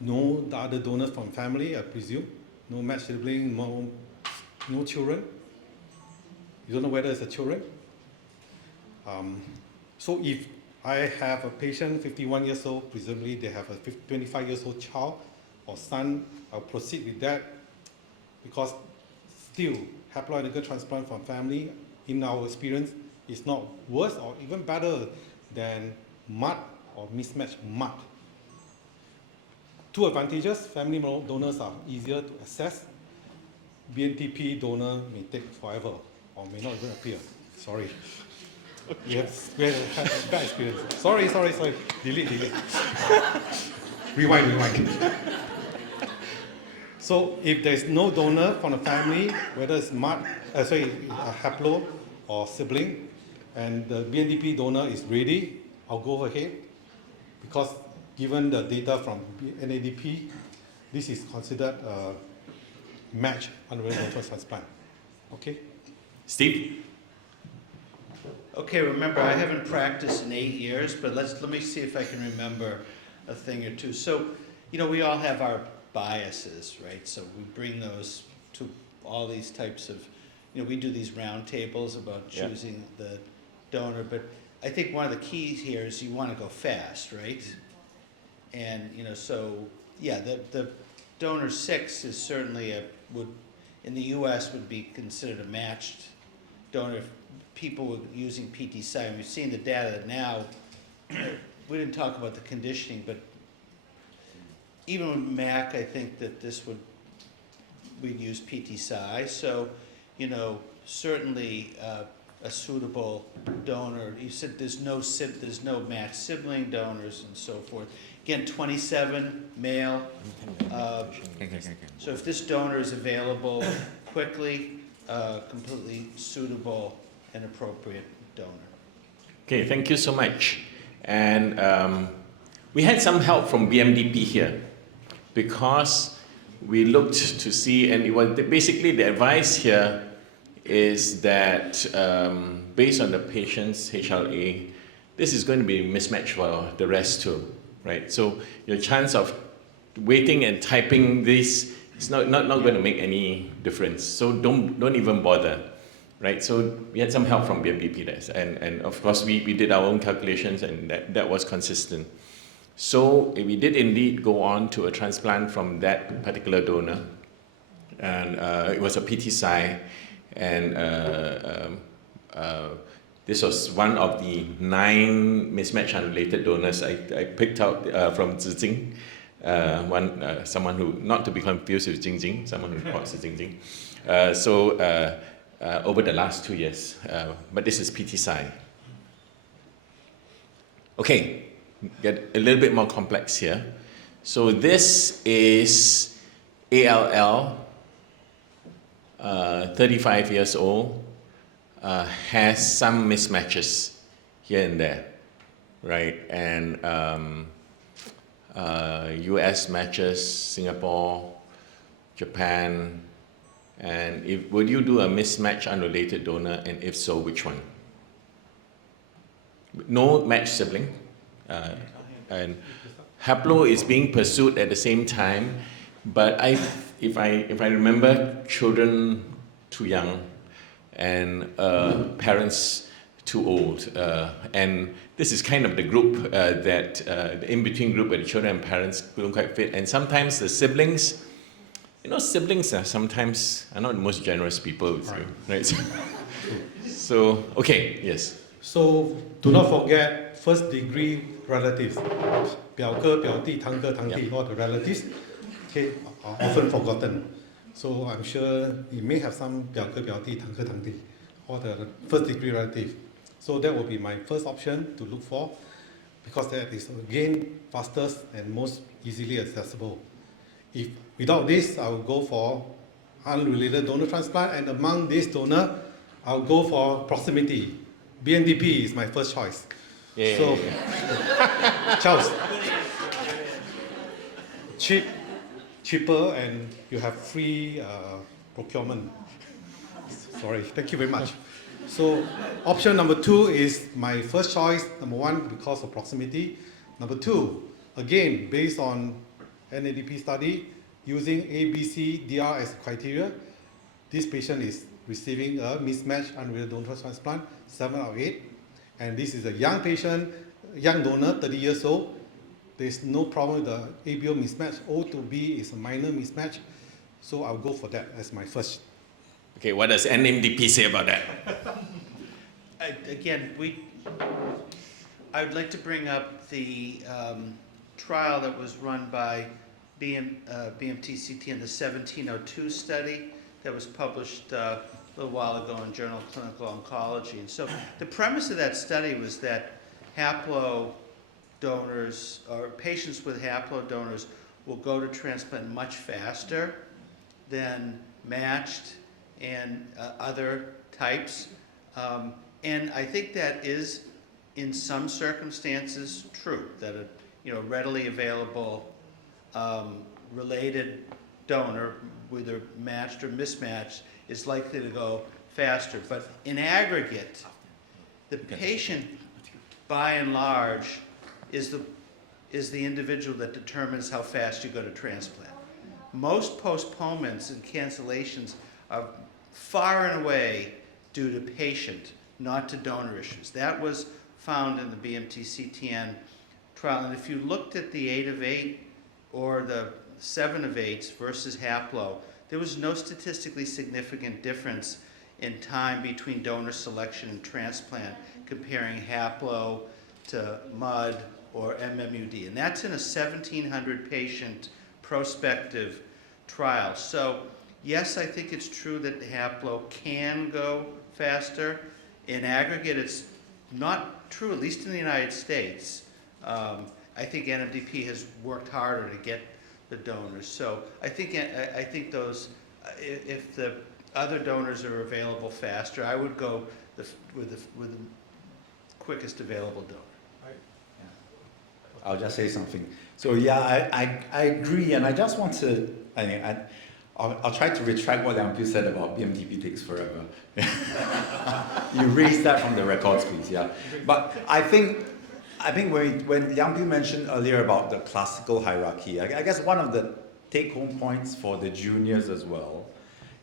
no other donors from family, I presume. No matched sibling, no children. You don't know whether it's a children. So if I have a patient 51 years old, presumably they have a 25 years old child or son, I'll proceed with that because still haploidentical transplant from family, in our experience, is not worse or even better than MUD or mismatched MUD. Two advantages: family donors are easier to access. BMDP donor may take forever or may not even appear. Sorry. We have had bad experience. Sorry. Delete. Rewind. So if there's no donor from the family, whether it's a haplo or sibling, and the BMDP donor is ready, I'll go ahead because given the data from NADP, this is considered a matched unrelated donor transplant. Okay? Steve? Okay, remember, I haven't practiced in 8 years, but let me see if I can remember a thing or two. So, we all have our biases, right? So we bring those to all these types of, we do these round tables about choosing the donor, but I think one of the keys here is you want to go fast, right? And, so, yeah, the donor 6 is certainly in the US would be considered a matched donor if people were using PT-SI. And we've seen the data now. We didn't talk about the conditioning, but even with MAC, I think that we'd use PT-SI. So, certainly a suitable donor. You said there's no matched sibling donors and so forth. Again, 27 male. So if this donor is available quickly, completely suitable and appropriate donor. Okay, thank you so much. And we had some help from BMDP here because we looked to see, and it was basically the advice here is that based on the patient's HLA, this is going to be mismatched for the rest too, right? So your chance of waiting and typing this is not going to make any difference. So don't even bother, right? So we had some help from BMDP there, and of course we did our own calculations, and that was consistent. So we did indeed go on to a transplant from that particular donor, and it was a PT-SI, and this was one of the 9 mismatched unrelated donors I picked out from Zizing, someone who, not to be confused with Jingjing, someone who reports to Jingjing. Over the last 2 years, but this is PT-SI. Okay, get a little bit more complex here. So this is ALL, 35 years old, has some mismatches here and there, right? And US matches, Singapore, Japan, and would you do a mismatched unrelated donor, and if so, which one? No matched sibling, and haplo is being pursued at the same time, but if I remember, children too young, and parents too old, and this is kind of the group the in-between group where the children and parents don't quite fit, and sometimes the siblings. Siblings are not the most generous people with you, right? So, okay, yes. So do not forget first degree relatives. 表哥, 表弟, 堂哥, 堂弟, all the relatives, okay, are often forgotten. So I'm sure you may have some 表哥, 表弟, 堂哥, 堂弟, all the first degree relative. So that will be my first option to look for, because that is again fastest and most easily accessible. If without this, I will go for unrelated donor transplant, and among this donor, I'll go for proximity. BMDP is my first choice. Yeah. So, Charles, cheaper, and you have free procurement. Sorry, thank you very much. So, option number 2 is my first choice. Number 1, because of proximity. Number 2, again, based on NADP study using ABCDR as criteria. This patient is receiving a mismatched unrelated donor transplant, 7 out of 8. And this is a young patient, young donor, 30 years old. There's no problem with the ABO mismatch. O to B is a minor mismatch. So I'll go for that as my first. Okay, what does NMDP say about that? Again, I would like to bring up the trial that was run by BMTCT in the 1702 study that was published a little while ago in Journal of Clinical Oncology. And so the premise of that study was that haplo donors, or patients with haplo donors, will go to transplant much faster than matched and other types. And I think that is, in some circumstances, true, that a readily available related donor, whether matched or mismatched, is likely to go faster. But in aggregate, the patient, by and large, is the individual that determines how fast you go to transplant. Most postponements and cancellations are far and away due to patient, not to donor issues. That was found in the BMT-CTN trial. And if you looked at the 8 of 8 or the 7 of 8 versus haplo, there was no statistically significant difference in time between donor selection and transplant comparing haplo to MUD or MMUD. And that's in a 1,700 patient prospective trial. So yes, I think it's true that haplo can go faster. In aggregate, it's not true, at least in the United States. I think NMDP has worked harder to get the donors. So I think those, if the other donors are available faster, I would go with the quickest available donor. I'll just say something. So yeah, I agree, and I just want to, I'll try to retract what Liang said about BMDP takes forever. You raised that from the records, please, yeah. But I think when Liang mentioned earlier about the classical hierarchy, I guess one of the take-home points for the juniors as well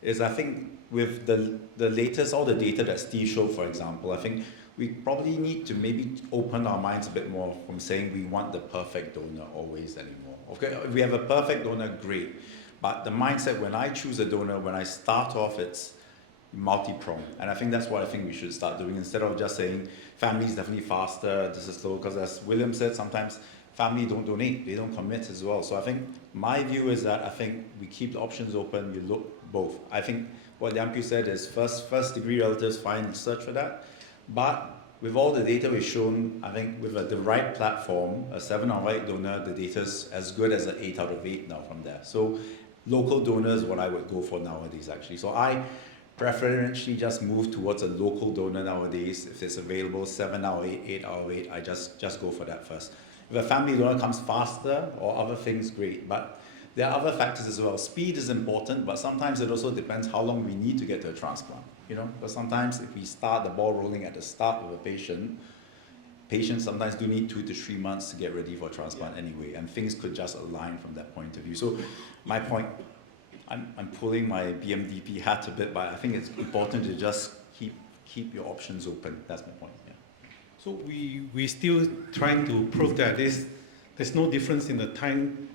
is, I think with the latest, all the data that Steve showed, for example, I think we probably need to maybe open our minds a bit more from saying we want the perfect donor always anymore. Okay, if we have a perfect donor, great. But the mindset when I choose a donor, when I start off, it's multi-pronged. And I think that's what I think we should start doing, instead of just saying family is definitely faster, this is slow, because as William said, sometimes family don't donate, they don't commit as well. So I think my view is that I think we keep the options open, you look both. I think what Liang said is first degree relatives, fine, search for that. But with all the data we've shown, I think with the right platform, a 7 out of 8 donor, the data is as good as an 8 out of 8 now from there. So local donor is what I would go for nowadays, actually. So I preferentially just move towards a local donor nowadays. If it's available, 7 out of 8, 8 out of 8, I just go for that first. If a family donor comes faster or other things, great. But there are other factors as well. Speed is important, but sometimes it also depends how long we need to get to a transplant. Because sometimes if we start the ball rolling at the start of a patient, patients sometimes do need 2 to 3 months to get ready for transplant anyway, and things could just align from that point of view. So my point, I'm pulling my BMDP hat a bit, but I think it's important to just keep your options open. That's my point. Yeah. So we still trying to prove that there's no difference in the time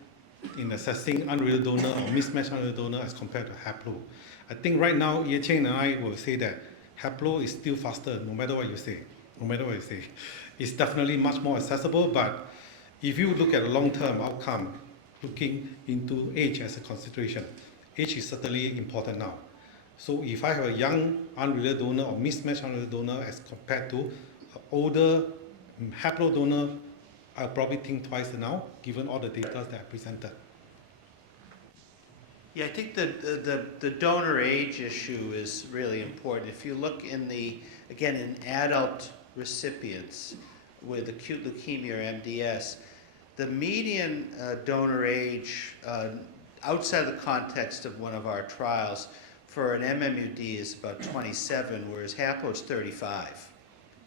in assessing unrelated donor or mismatched unrelated donor as compared to haplo. I think right now, Ye Cheng and I will say that haplo is still faster, no matter what you say. No matter what you say. It's definitely much more accessible, but if you look at the long-term outcome, looking into age as a consideration, age is certainly important now. So if I have a young unrelated donor or mismatched unrelated donor as compared to an older haplo donor, I'll probably think twice now, given all the data that I presented. Yeah, I think the donor age issue is really important. If you look in in adult recipients with acute leukemia or MDS, the median donor age outside the context of one of our trials for an MMUD is about 27, whereas haplo is 35.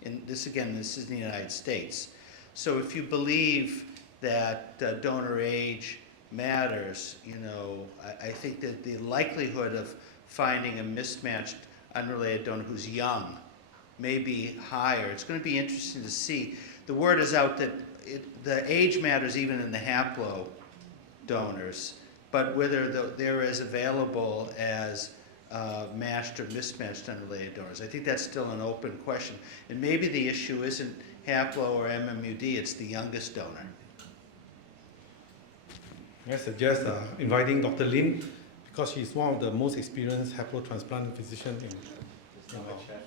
And this is in the United States. So if you believe that donor age matters, I think that the likelihood of finding a mismatched unrelated donor who's young may be higher. It's going to be interesting to see. The word is out that the age matters even in the haplo donors, but whether there is available as matched or mismatched unrelated donors, I think that's still an open question. And maybe the issue isn't haplo or MMUD, it's the youngest donor. I suggest inviting Dr. Lin, because she's one of the most experienced haplotransplant physicians in Singapore. Okay,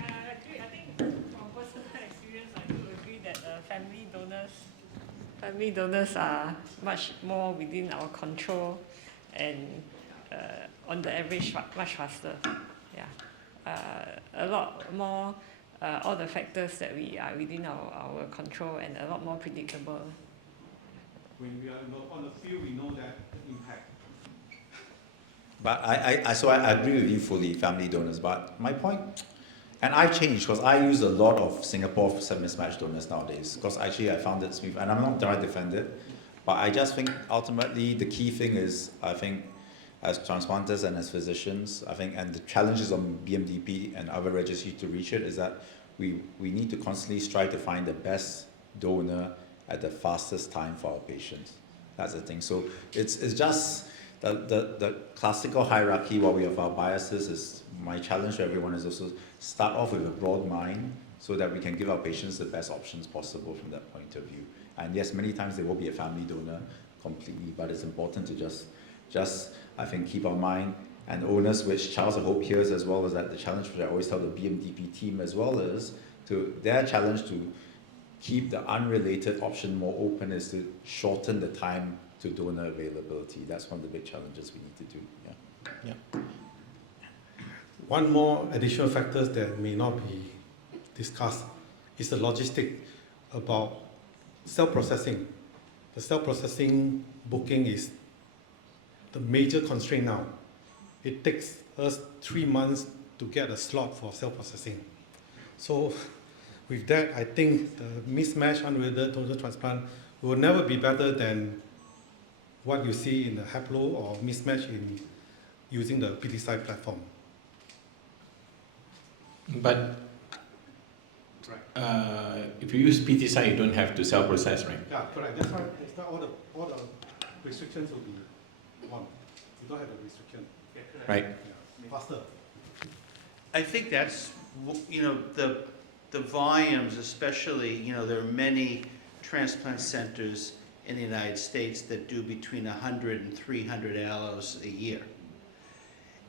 I agree. I think from personal experience, I do agree that family donors are much more within our control and on the average much faster. Yeah, a lot more. All the factors that we are within our control and a lot more predictable. When we are on the field, we know that the impact. But I agree with you fully, family donors. But my point, and I've changed because I use a lot of Singapore mismatched donors nowadays. Because actually I found it smooth, and I'm not trying to defend it, but I just think ultimately the key thing is, I think, as transplanters and as physicians, I think, and the challenges on BMDP and other registries to reach it is that we need to constantly strive to find the best donor at the fastest time for our patients. That's the thing. So it's just the classical hierarchy. While we have our biases, is my challenge to everyone is also start off with a broad mind so that we can give our patients the best options possible from that point of view. And yes, many times there will be a family donor completely, but it's important to just I think keep our mind and owners, which Charles I hope hears as well, is that the challenge which I always tell the BMDP team as well is to their challenge to keep the unrelated option more open is to shorten the time to donor availability. That's one of the big challenges we need to do. Yeah. One more additional factors that may not be discussed is the logistic about cell processing. The cell processing booking is the major constraint now. It takes us 3 months to get a slot for cell processing. So with that, I think the mismatched unrelated donor transplant will never be better than what you see in the haplo or mismatch in using the PTSI platform. But if you use PTSI, you don't have to cell process, right? Yeah, correct. That's why all the restrictions will be gone. You don't have the restriction. Right. Yeah. Faster. I think that's, the volumes, especially, there are many transplant centers in the United States that do between 100 and 300 allos a year.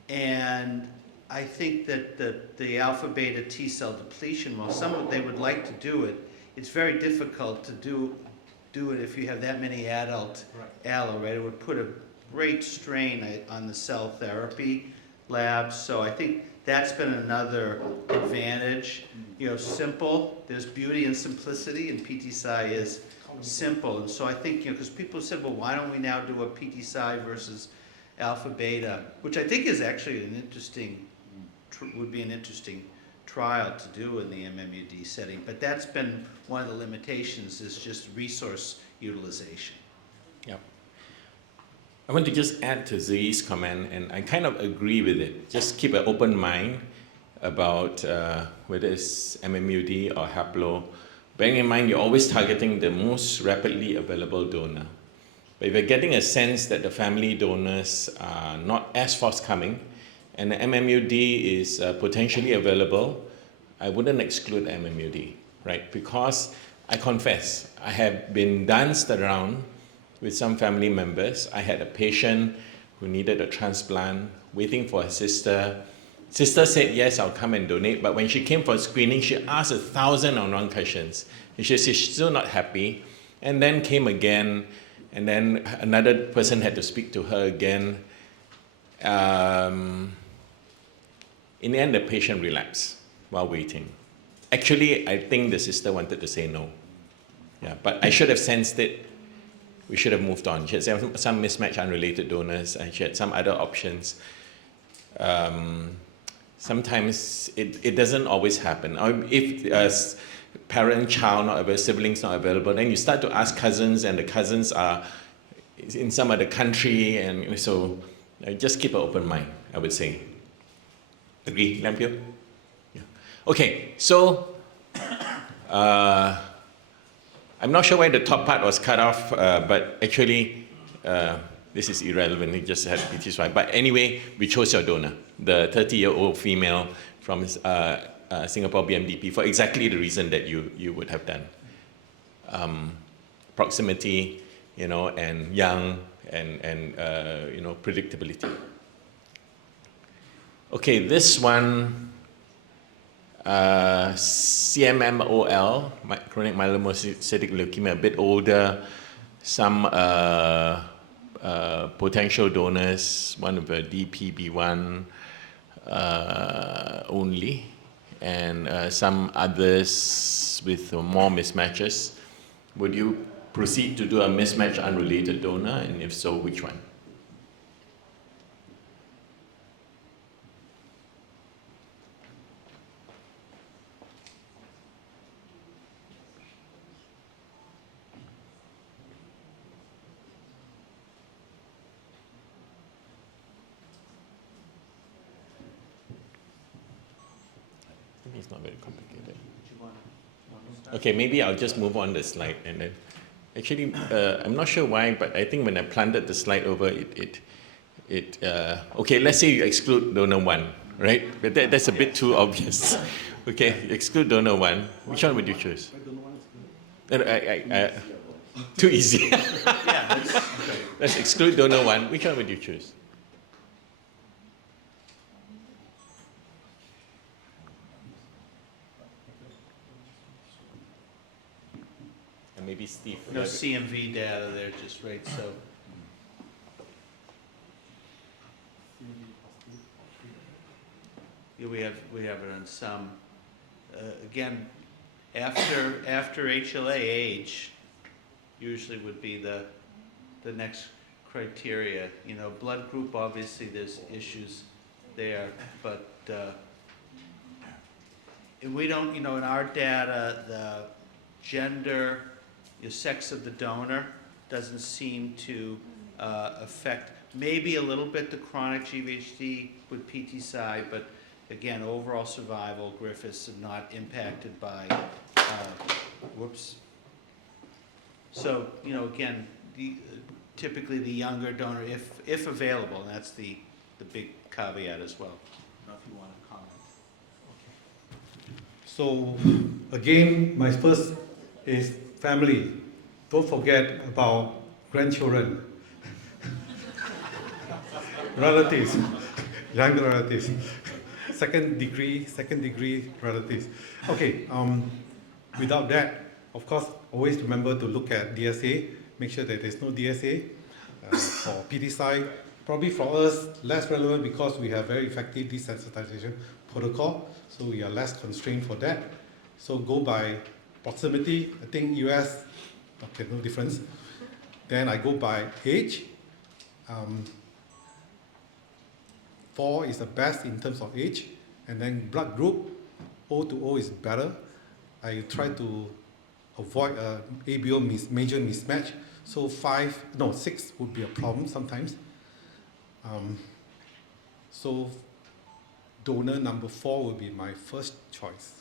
And I think that the alpha beta T cell depletion, while they would like to do it, it's very difficult to do it if you have that many adult allo, right? It would put a great strain on the cell therapy labs. So I think that's been another advantage. Simple, there's beauty in simplicity, and PTSI is simple. And so I think, because people said, well, why don't we now do a PTSI versus alpha beta, which I think is actually would be an interesting trial to do in the MMUD setting. But that's been one of the limitations, is just resource utilization. Yep. I want to just add to Zi's comment, and I kind of agree with it. Just keep an open mind about whether it's MMUD or haplo. Bearing in mind, you're always targeting the most rapidly available donor. But if you're getting a sense that the family donors are not as forthcoming, and the MMUD is potentially available, I wouldn't exclude MMUD, right? Because I confess, I have been danced around with some family members. I had a patient who needed a transplant, waiting for her sister. Sister said, yes, I'll come and donate. But when she came for screening, she asked 1,000 unknown questions. And she said she's still not happy. And then came again. And then another person had to speak to her again. In the end, the patient relapsed while waiting. Actually, I think the sister wanted to say no. Yeah, but I should have sensed it. We should have moved on. She had some mismatched unrelated donors, and she had some other options. Sometimes it doesn't always happen. If parent, child not available, siblings not available, then you start to ask cousins, and the cousins are in some other country, and so just keep an open mind, I would say. Agree, Lampio? Yeah. Okay, so I'm not sure why the top part was cut off, but actually this is irrelevant, it just had PTSY. But anyway, we chose your donor, the 30-year-old female from Singapore BMDP, for exactly the reason that you would have done. Proximity, and young, and predictability. Okay, this one, CMMOL, chronic myelomonocytic leukemia, a bit older, some potential donors, one of the DPB1 only, and some others with more mismatches. Would you proceed to do a mismatched unrelated donor, and if so, which one? It's not very complicated. Okay, maybe I'll just move on the slide, and then actually I'm not sure why, but I think when I planted the slide over okay, let's say you exclude donor 1, right? But that's a bit too obvious. Okay, exclude donor 1. Which one would you choose? Too easy. Let's exclude donor 1. Which one would you choose? Maybe Steve. No CMV data there, just right, so. Yeah, we have it on some. Again, after HLA, age usually would be the next criteria. Blood group, obviously there's issues there, but we don't, in our data, the gender, the sex of the donor doesn't seem to affect, maybe a little bit the chronic GVHD with PT-SI, but again, overall survival, Griffiths are not impacted by, whoops. So, again, typically the younger donor, if available, and that's the big caveat as well. I don't know if you want to comment. So again, my first is family. Don't forget about grandchildren, relatives, younger relatives, second degree relatives. Okay, without that, of course, always remember to look at DSA, make sure that there's no DSA for PTSI. Probably for us, less relevant because we have very effective desensitization protocol, so we are less constrained for that. So go by proximity. I think US, okay, no difference. Then I go by age. 4 is the best in terms of age, and then blood group, O to O is better. I try to avoid a ABO major mismatch, so 6 would be a problem sometimes. So donor number 4 would be my first choice.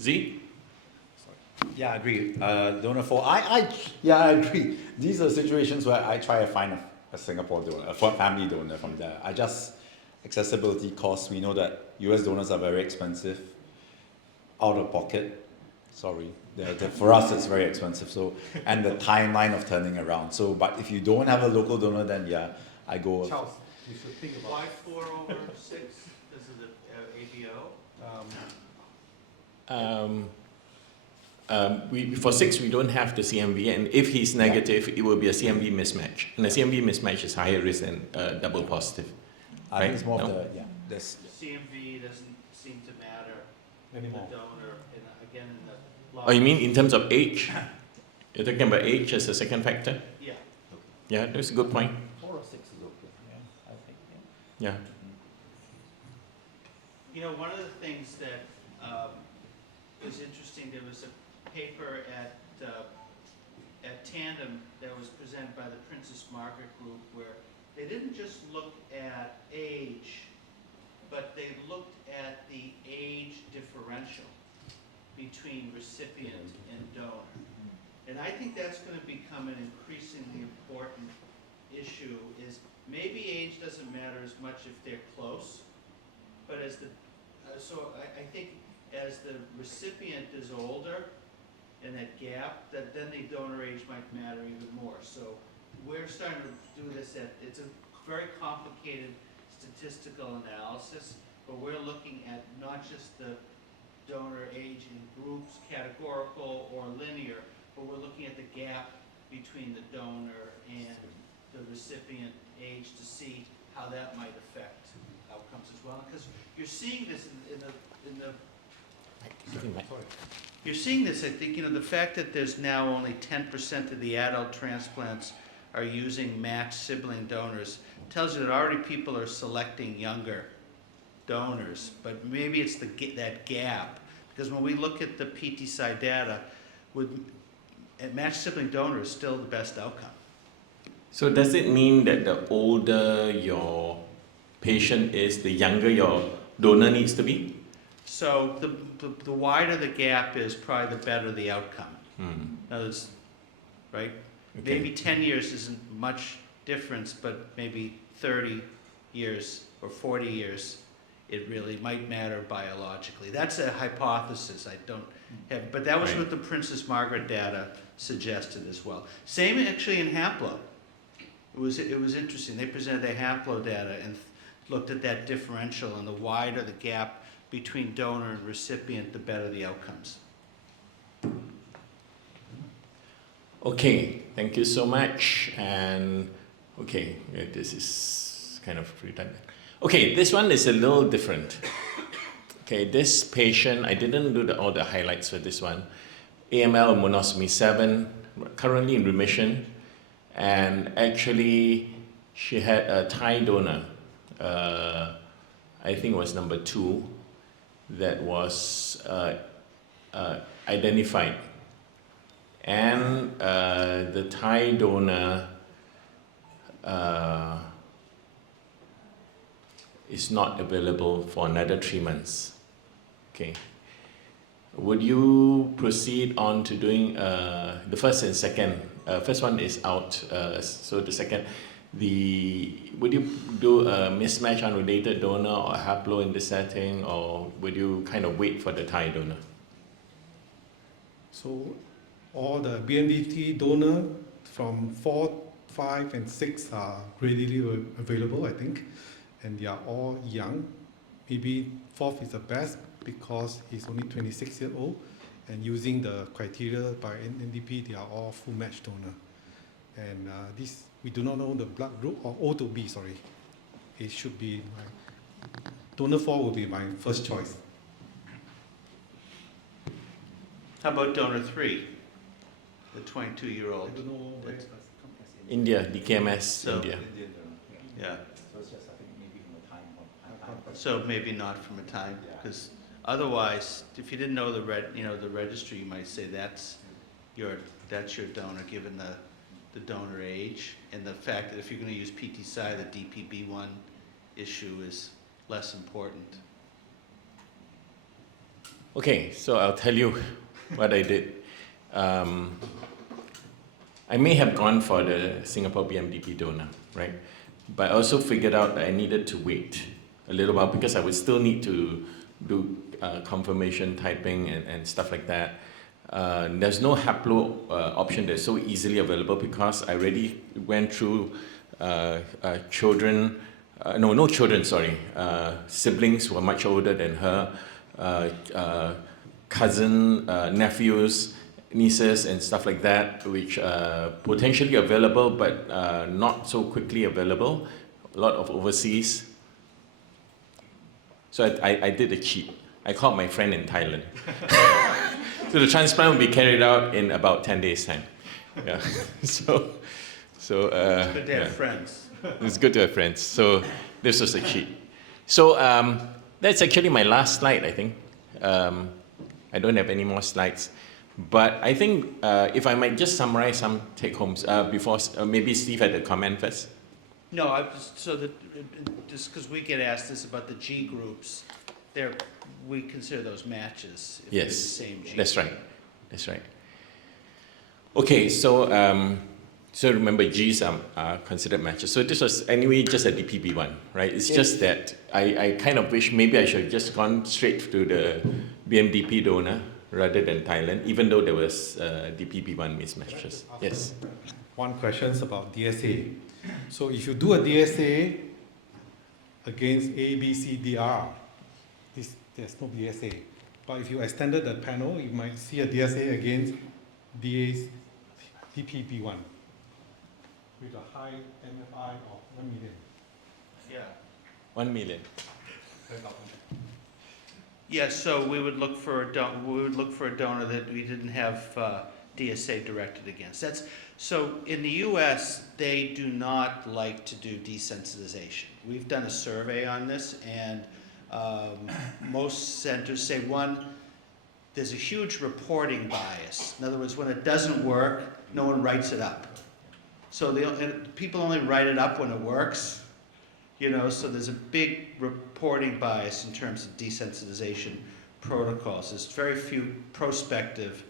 Z? Yeah, I agree. Donor 4. I agree. These are situations where I try to find a Singapore donor, a family donor from there. Accessibility costs. We know that US donors are very expensive. Out of pocket. Sorry. For us, it's very expensive. So, and the timeline of turning around. So, but if you don't have a local donor, then yeah, I go. Charles, you should think about. Why 4 over 6? This is the ABO? For 6, we don't have the CMV, and if he's negative, it will be a CMV mismatch. And a CMV mismatch is higher risk than double positive. I think it's more of the, this. CMV doesn't seem to matter Anymore. the donor, again, in the Oh, you mean in terms of age? You're talking about age as a second factor? Yeah. Yeah, that's a good point. 4 or 6 is okay. Yeah, I think. Yeah. One of the things that is interesting, there was paper at Tandem that was presented by the Princess Margaret Group, where they didn't just look at age, but they looked at the age differential between recipient and donor. And I think that's going to become an increasingly important issue, is maybe age doesn't matter as much if they're close, but as the, I think as the recipient is older, and that gap, that then the donor age might matter even more. So we're starting to do this it's a very complicated statistical analysis, but we're looking at not just the donor age in groups, categorical or linear, but we're looking at the gap between the donor and the recipient age to see how that might affect outcomes as well. Because you're seeing this you're seeing this, I think, the fact that there's now only 10% of the adult transplants are using matched sibling donors tells you that already people are selecting younger donors, but maybe it's that gap. Because when we look at the PT-Sci data, matched sibling donor is still the best outcome. So does it mean that the older your patient is, the younger your donor needs to be? So the wider the gap is, probably the better the outcome. Right? Okay. Maybe 10 years isn't much difference, but maybe 30 years or 40 years, it really might matter biologically. That's a hypothesis. I don't have, but that was Right. what the Princess Margaret data suggested as well. Same actually in haplo. It was interesting. They presented their haplo data and looked at that differential, and the wider the gap between donor and recipient, the better the outcomes. Okay, thank you so much. And okay, this is kind of redundant. Okay, this one is a little different. Okay, this patient, I didn't do all the highlights for this one. AML monosomy 7, currently in remission. And actually, she had a Thai donor, I think it was number 2, that was identified. And the Thai donor is not available for another 3 months. Okay. Would you proceed on to doing the first and second? First one is out, so the second, would you do a mismatched unrelated donor or haplo in this setting, or would you kind of wait for the Thai donor? So all the BMDT donor from 4, 5, and 6 are readily available, I think, and they are all young. Maybe 4th is the best because he's only 26 years old, and using the criteria by NDP, they are all full match donor. And this, we do not know the blood group, or O to B, sorry. It should be donor 4 will be my first choice. How about donor 3, the 22-year-old? I don't know where That's- India, DKMS, So- India. Yeah. So it's just, I think, maybe from the time. So maybe not from a time, because otherwise, if you didn't know the registry, you might say that's your donor, given the donor age, and the fact that if you're going to use PT-Sci, the DPB1 issue is less important. Okay, so I'll tell you what I did. I may have gone for the Singapore BMDP donor, right? But I also figured out that I needed to wait a little while because I would still need to do confirmation typing and stuff like that. There's no haplo option that's so easily available because I already went through siblings who are much older than her, cousin, nephews, nieces and stuff like that, which are potentially available but not so quickly available, a lot of overseas. So I did a cheat. I called my friend in Thailand. So the transplant will be carried out in about 10 days' time. Yeah. So Good to yeah. have friends. It's good to have friends. So this was a cheat. So that's actually my last slide, I think. I don't have any more slides. But I think if I might just summarize some take-homes before, maybe Steve had a comment first. No, just because we get asked this about the G groups, we consider those matches. If Yes, it's the same G. that's right. That's right. Okay, so so remember G's are considered matches. So this was anyway just a DPP1, right? It's just that I kind of wish maybe I should have just gone straight to the BMDP donor rather than Thailand, even though there was DPP1 mismatches. Yes. One question about DSA. So if you do a DSA against A, B, C, D, R, there's no DSA. But if you extended the panel, you might see a DSA against DPP1 with a high MFI of 1 million. Yeah. 1 million. Yeah, so we would look for a donor that we didn't have DSA directed against. So in the U.S., they do not like to do desensitization. We've done a survey on this, and most centers say, one, there's a huge reporting bias. In other words, when it doesn't work, no one writes it up. So people only write it up when it works. So there's a big reporting bias in terms of desensitization protocols. There's very few prospective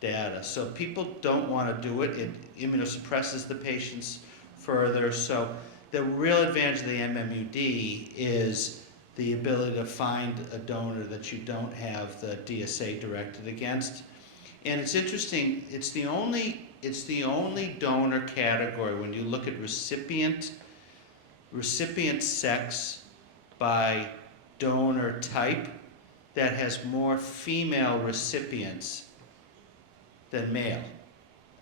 data. So people don't want to do it. It immunosuppresses the patients further. So the real advantage of the MMUD is the ability to find a donor that you don't have the DSA directed against. And it's interesting, it's the only donor category when you look at recipient sex by donor type that has more female recipients than male.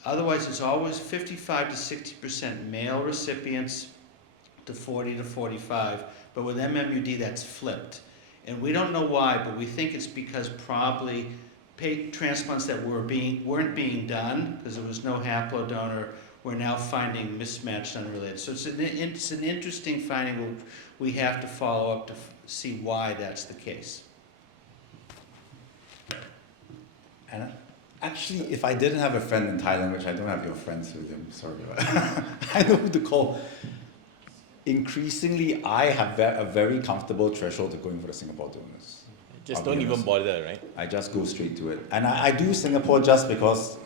Otherwise, it's always 55 to 60% male recipients to 40 to 45, but with MMUD that's flipped. And we don't know why, but we think it's because probably transplants that weren't being done because there was no haplodonor. We're now finding mismatched unrelated. So it's an interesting finding. We have to follow up to see why that's the case. And actually, if I didn't have a friend in Thailand, which I don't have your friends with him, sorry, but I know who to call. Increasingly, I have a very comfortable threshold to going for the Singapore donors. Just don't even bother, right? I just go straight to it. And I do Singapore just because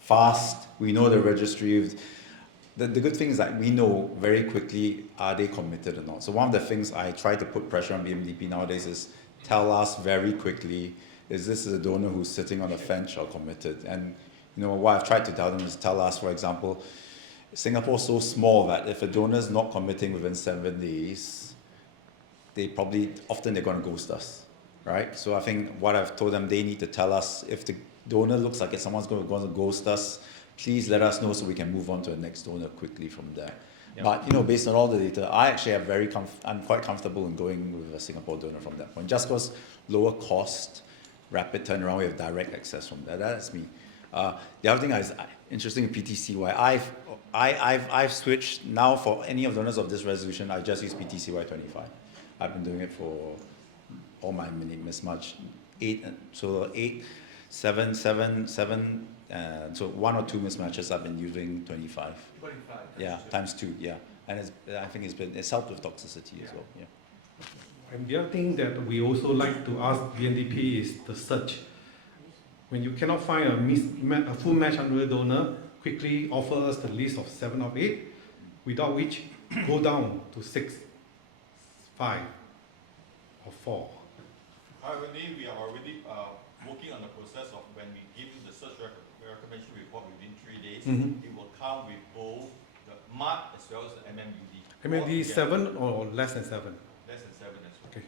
fast, we know the registry. The good thing is that we know very quickly, are they committed or not? So one of the things I try to put pressure on BMDP nowadays is tell us very quickly, is this a donor who's sitting on the fence or committed? And what I've tried to tell them is tell us, for example, Singapore's so small that if a donor is not committing within 7 days, they're going to ghost us, right? So I think what I've told them, they need to tell us if the donor looks like someone's going to ghost us, please let us know so we can move on to the next donor quickly from there. Yep. But based on all the data, I actually have I'm quite comfortable in going with a Singapore donor from that point, just because lower cost, rapid turnaround, we have direct access from there. That's me. The other thing is interesting in PTCY. I've switched now for any of the donors of this resolution. I just use PTCY 25. I've been doing it for all my mismatch 8, 7, so 1 or 2 mismatches I've been using 25. 25. Yeah, times 2. Yeah, and I think it's helped with toxicity as well. Yeah. And the other thing that we also like to ask BMDP is the search. When you cannot find a full match unrelated donor, quickly offer us the list of 7 or 8, without which go down to 6, 5, or 4. Currently, we are already working on the process of when we give you the search recommendation report within 3 days, it will come with both the MUD as well as the MMUD. MMUD 7 or less than 7? Less than 7 as well. Okay.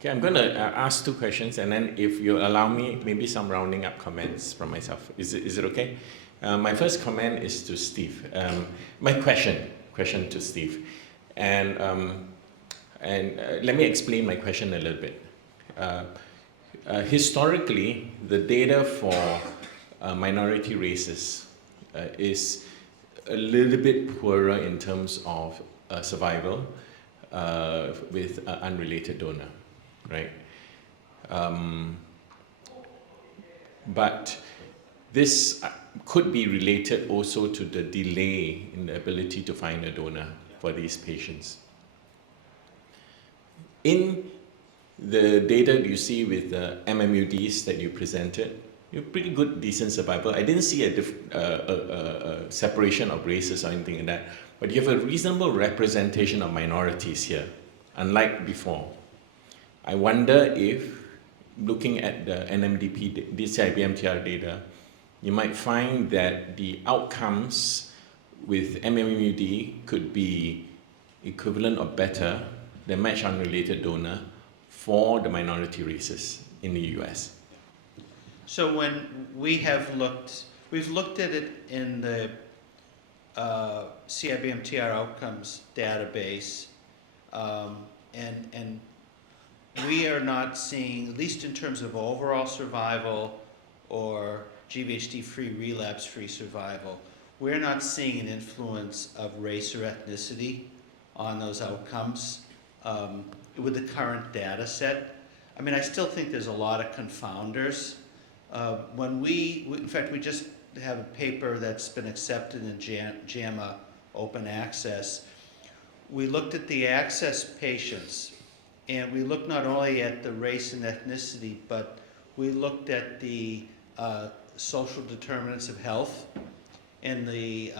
Okay, I'm going to ask 2 questions, and then if you allow me, maybe some rounding up comments from myself. Is it okay? My first comment is to Steve. My question to Steve, and let me explain my question a little bit. Historically, the data for minority races is a little bit poorer in terms of survival with unrelated donor, right? but this could be related also to the delay in the ability to find a donor for these patients. In the data you see with the MMUDs that you presented, you have pretty good, decent survival. I didn't see a separation of races or anything like that, but you have a reasonable representation of minorities here, unlike before. I wonder if, looking at the NMDP, DCI-BMTR data, you might find that the outcomes with MMUD could be equivalent or better than matched unrelated donor for the minority races in the US. So when we have looked, we've looked at it in the CIBMTR outcomes database, and we are not seeing, at least in terms of overall survival or GVHD-free, relapse-free survival, we're not seeing an influence of race or ethnicity on those outcomes with the current data set. I mean, I still think there's a lot of confounders. In fact, we just have a paper that's been accepted in JAMA Open Access. We looked at the access patients, and we looked not only at the race and ethnicity, but we looked at the social determinants of health, and the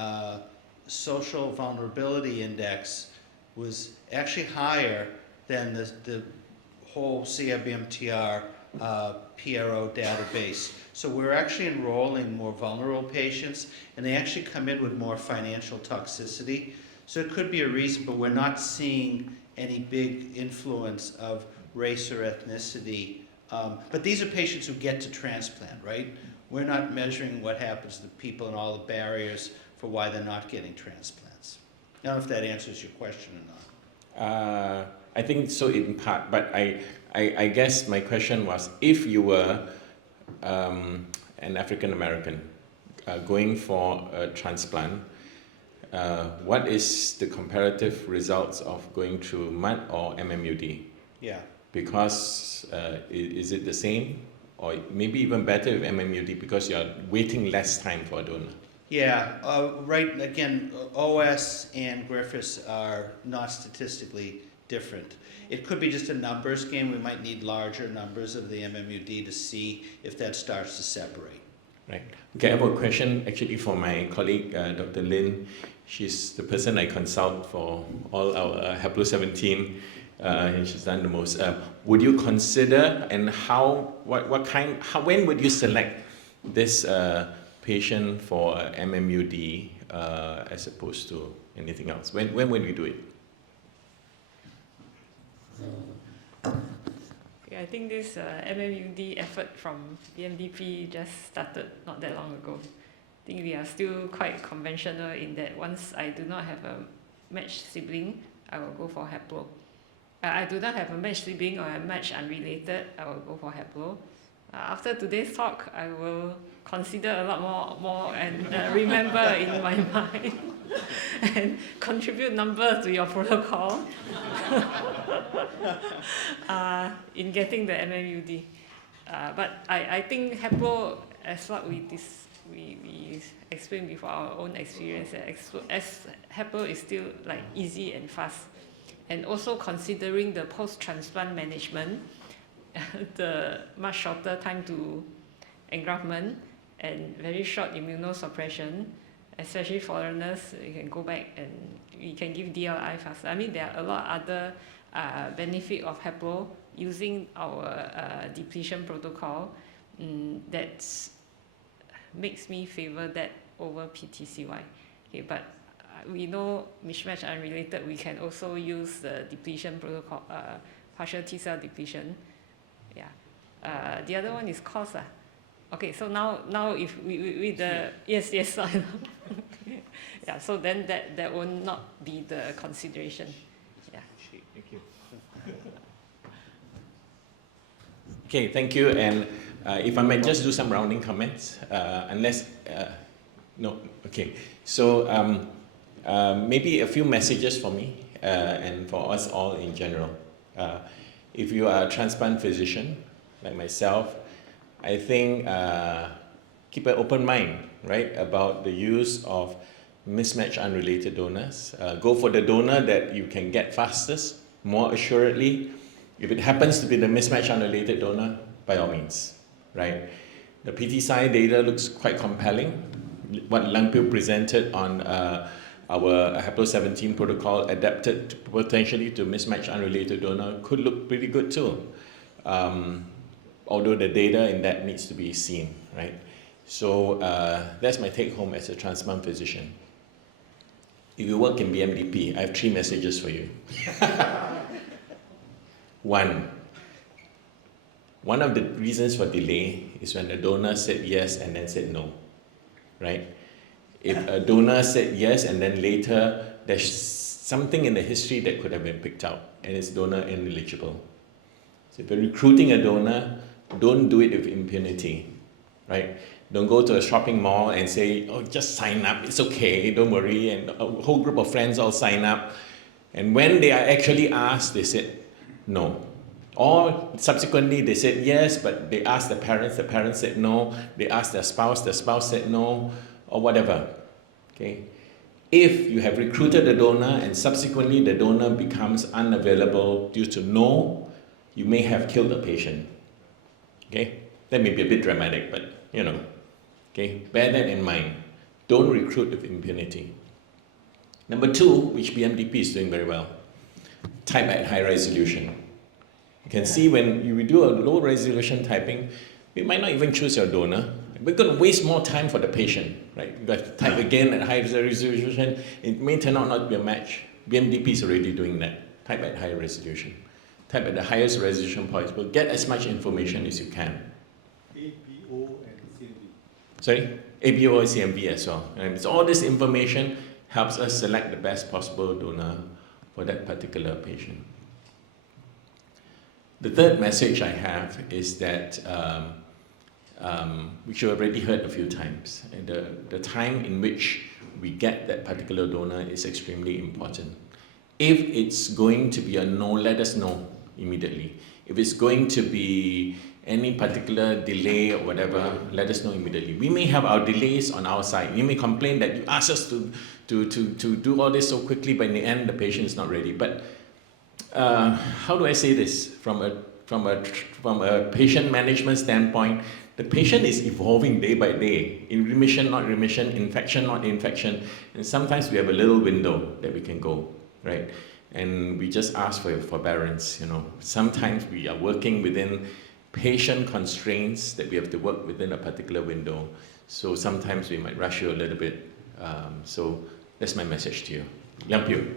social vulnerability index was actually higher than the whole CIBMTR PRO database. So we're actually enrolling more vulnerable patients, and they actually come in with more financial toxicity. So it could be a reason, but we're not seeing any big influence of race or ethnicity. But these are patients who get to transplant, right? We're not measuring what happens to people and all the barriers for why they're not getting transplants. I don't know if that answers your question or not. I think so in part, but I guess my question was, if you were an African American going for a transplant, what is the comparative results of going through MUD or MMUD? Yeah. Because is it the same, or maybe even better with MMUD because you're waiting less time for a donor? Yeah, right, again, OS and Griffiths are not statistically different. It could be just a numbers game. We might need larger numbers of the MMUD to see if that starts to separate. Right. Okay, I have a question actually for my colleague, Dr. Lin. She's the person I consult for all our Haplo-17, and she's done the most. Would you consider, and when would you select this patient for MMUD as opposed to anything else? When will you do it? Okay, I think this MMUD effort from BMDP just started not that long ago. I think we are still quite conventional in that once I do not have a matched sibling, I will go for Haplo. I do not have a matched sibling or a matched unrelated, I will go for Haplo. After today's talk, I will consider a lot more and remember in my mind and contribute numbers to your protocol in getting the MMUD. But I think Haplo, as what we explained before, our own experience, as Haplo is still like easy and fast. And also considering the post-transplant management, the much shorter time to engraftment and very short immunosuppression, especially foreigners, you can go back and we can give DLI faster. I mean, there are a lot of other benefit of Haplo using our depletion protocol that makes me favor that over PTCY. Okay, but we know mismatched unrelated, we can also use the depletion protocol, partial T-cell depletion. Yeah. The other one is cost. Okay, so now if we the yes, I know. Yeah, so then that will not be the consideration. Yeah. Thank you. Okay, thank you. And if I might just do some rounding comments, unless no, okay. So maybe a few messages for me and for us all in general. If you are a transplant physician like myself, I think keep an open mind, right, about the use of mismatched unrelated donors. Go for the donor that you can get fastest, more assuredly. If it happens to be the mismatched unrelated donor, by all means, right? The PTSI data looks quite compelling. What Liang presented on our Haplo-17 protocol adapted potentially to mismatched unrelated donor could look pretty good too. Although the data in that needs to be seen, right? So that's my take home as a transplant physician. If you work in BMDP, I have 3 messages for you. One of the reasons for delay is when the donor said yes and then said no, right? If a donor said yes and then later there's something in the history that could have been picked out and it's donor ineligible. So if you're recruiting a donor, don't do it with impunity, right? Don't go to a shopping mall and say, oh, just sign up, it's okay, don't worry, and a whole group of friends all sign up. And when they are actually asked, they said no. Or subsequently they said yes, but they asked the parents said no, they asked the spouse said no, or whatever, okay? If you have recruited a donor and subsequently the donor becomes unavailable due to no, you may have killed the patient, okay? That may be a bit dramatic, but you know, okay? Bear that in mind. Don't recruit with impunity. Number 2, which BMDP is doing very well, type at high resolution. You can see when you do a low resolution typing, you might not even choose your donor. We're going to waste more time for the patient, right? You got to type again at high resolution. It may turn out not to be a match. BMDP is already doing that. Type at high resolution. Type at the highest resolution possible. Get as much information as you can. ABO and CMV. Sorry? ABO and CMV as well. And so all this information helps us select the best possible donor for that particular patient. The third message I have is that, which you already heard a few times, and the time in which we get that particular donor is extremely important. If it's going to be a no, let us know immediately. If it's going to be any particular delay or whatever, let us know immediately. We may have our delays on our side. You may complain that you asked us to do all this so quickly, but in the end, the patient is not ready. But how do I say this? From a patient management standpoint, the patient is evolving day by day, in remission, not remission, infection, not infection, and sometimes we have a little window that we can go, right? And we just ask for your forbearance, you know. Sometimes we are working within patient constraints that we have to work within a particular window. So sometimes we might rush you a little bit. So that's my message to you. Liang Piu.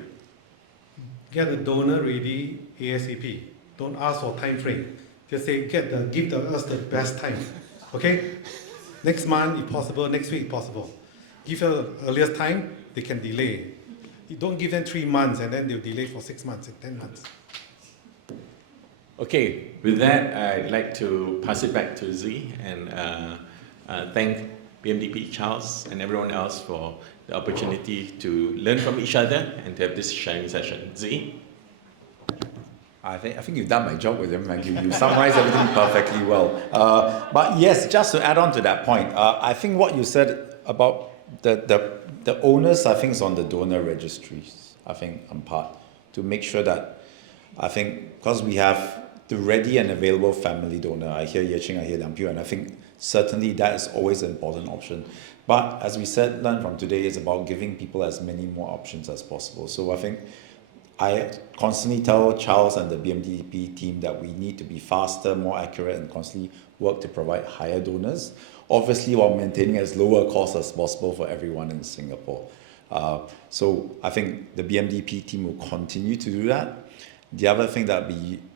Get the donor ready ASAP. Don't ask for time frame. Just say give us the best time. Okay? Next month if possible, next week if possible. Give them the earliest time, they can delay. You don't give them 3 months and then they'll delay for 6 months and 10 months. Okay, with that, I'd like to pass it back to Z and thank BMDP Charles and everyone else for the opportunity to learn from each other and to have this sharing session. Z? I think you've done my job with him. Like you summarized everything perfectly well. But yes, just to add on to that point, I think what you said about the onus, I think, is on the donor registries, I think, on part, to make sure that, I think, because we have the ready and available family donor, I hear Yeching, I hear Liang Piu, and I think certainly that is always an important option. But as we said, learn from today, is about giving people as many more options as possible. So I think I constantly tell Charles and the BMDP team that we need to be faster, more accurate, and constantly work to provide higher donors, obviously while maintaining as low a cost as possible for everyone in Singapore. So I think the BMDP team will continue to do that. The other thing that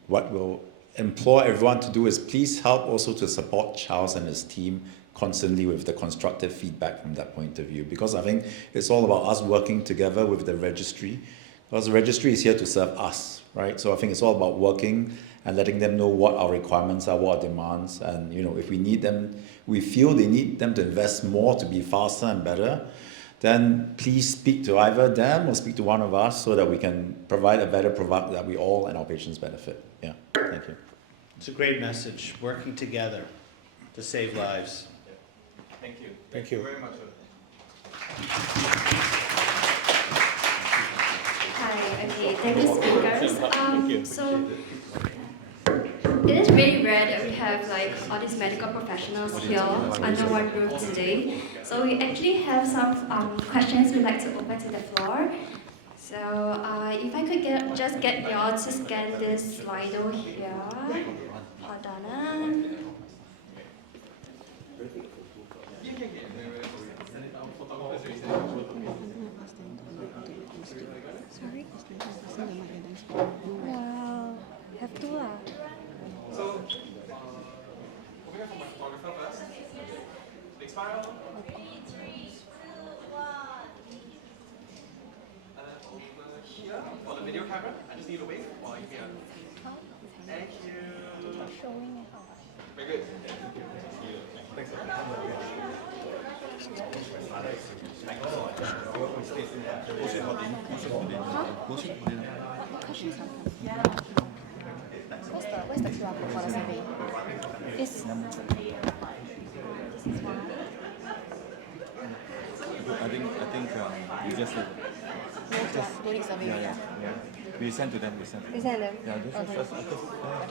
what we'll implore everyone to do is please help also to support Charles and his team constantly with the constructive feedback from that point of view, because I think it's all about us working together with the registry, because the registry is here to serve us, right? So I think it's all about working and letting them know what our requirements are, what our demands, and you know, if we need them, we feel they need them to invest more to be faster and better, then please speak to either them or speak to one of us so that we can provide a better product that we all and our patients benefit. Yeah, thank you. It's a great message, working together. to save lives. Thank you. Thank you. very much. Hi, okay, thank you speakers. So it is really rare that we have like all these medical professionals here under one roof today. So we actually have some questions we'd like to open to the floor. So if I could just get you all to scan this Slido here. Hold on. Sorry? Wow, have to lah. So, over here for my photographer first. Big smile. 3, 2, 1. And then over here for the video camera. I just need to wait while you're here. Thank you. Very good. Thanks. Where's the QR code for the survey? It's I think we just no need survey. we send to them. We send them. Yeah, just Okay.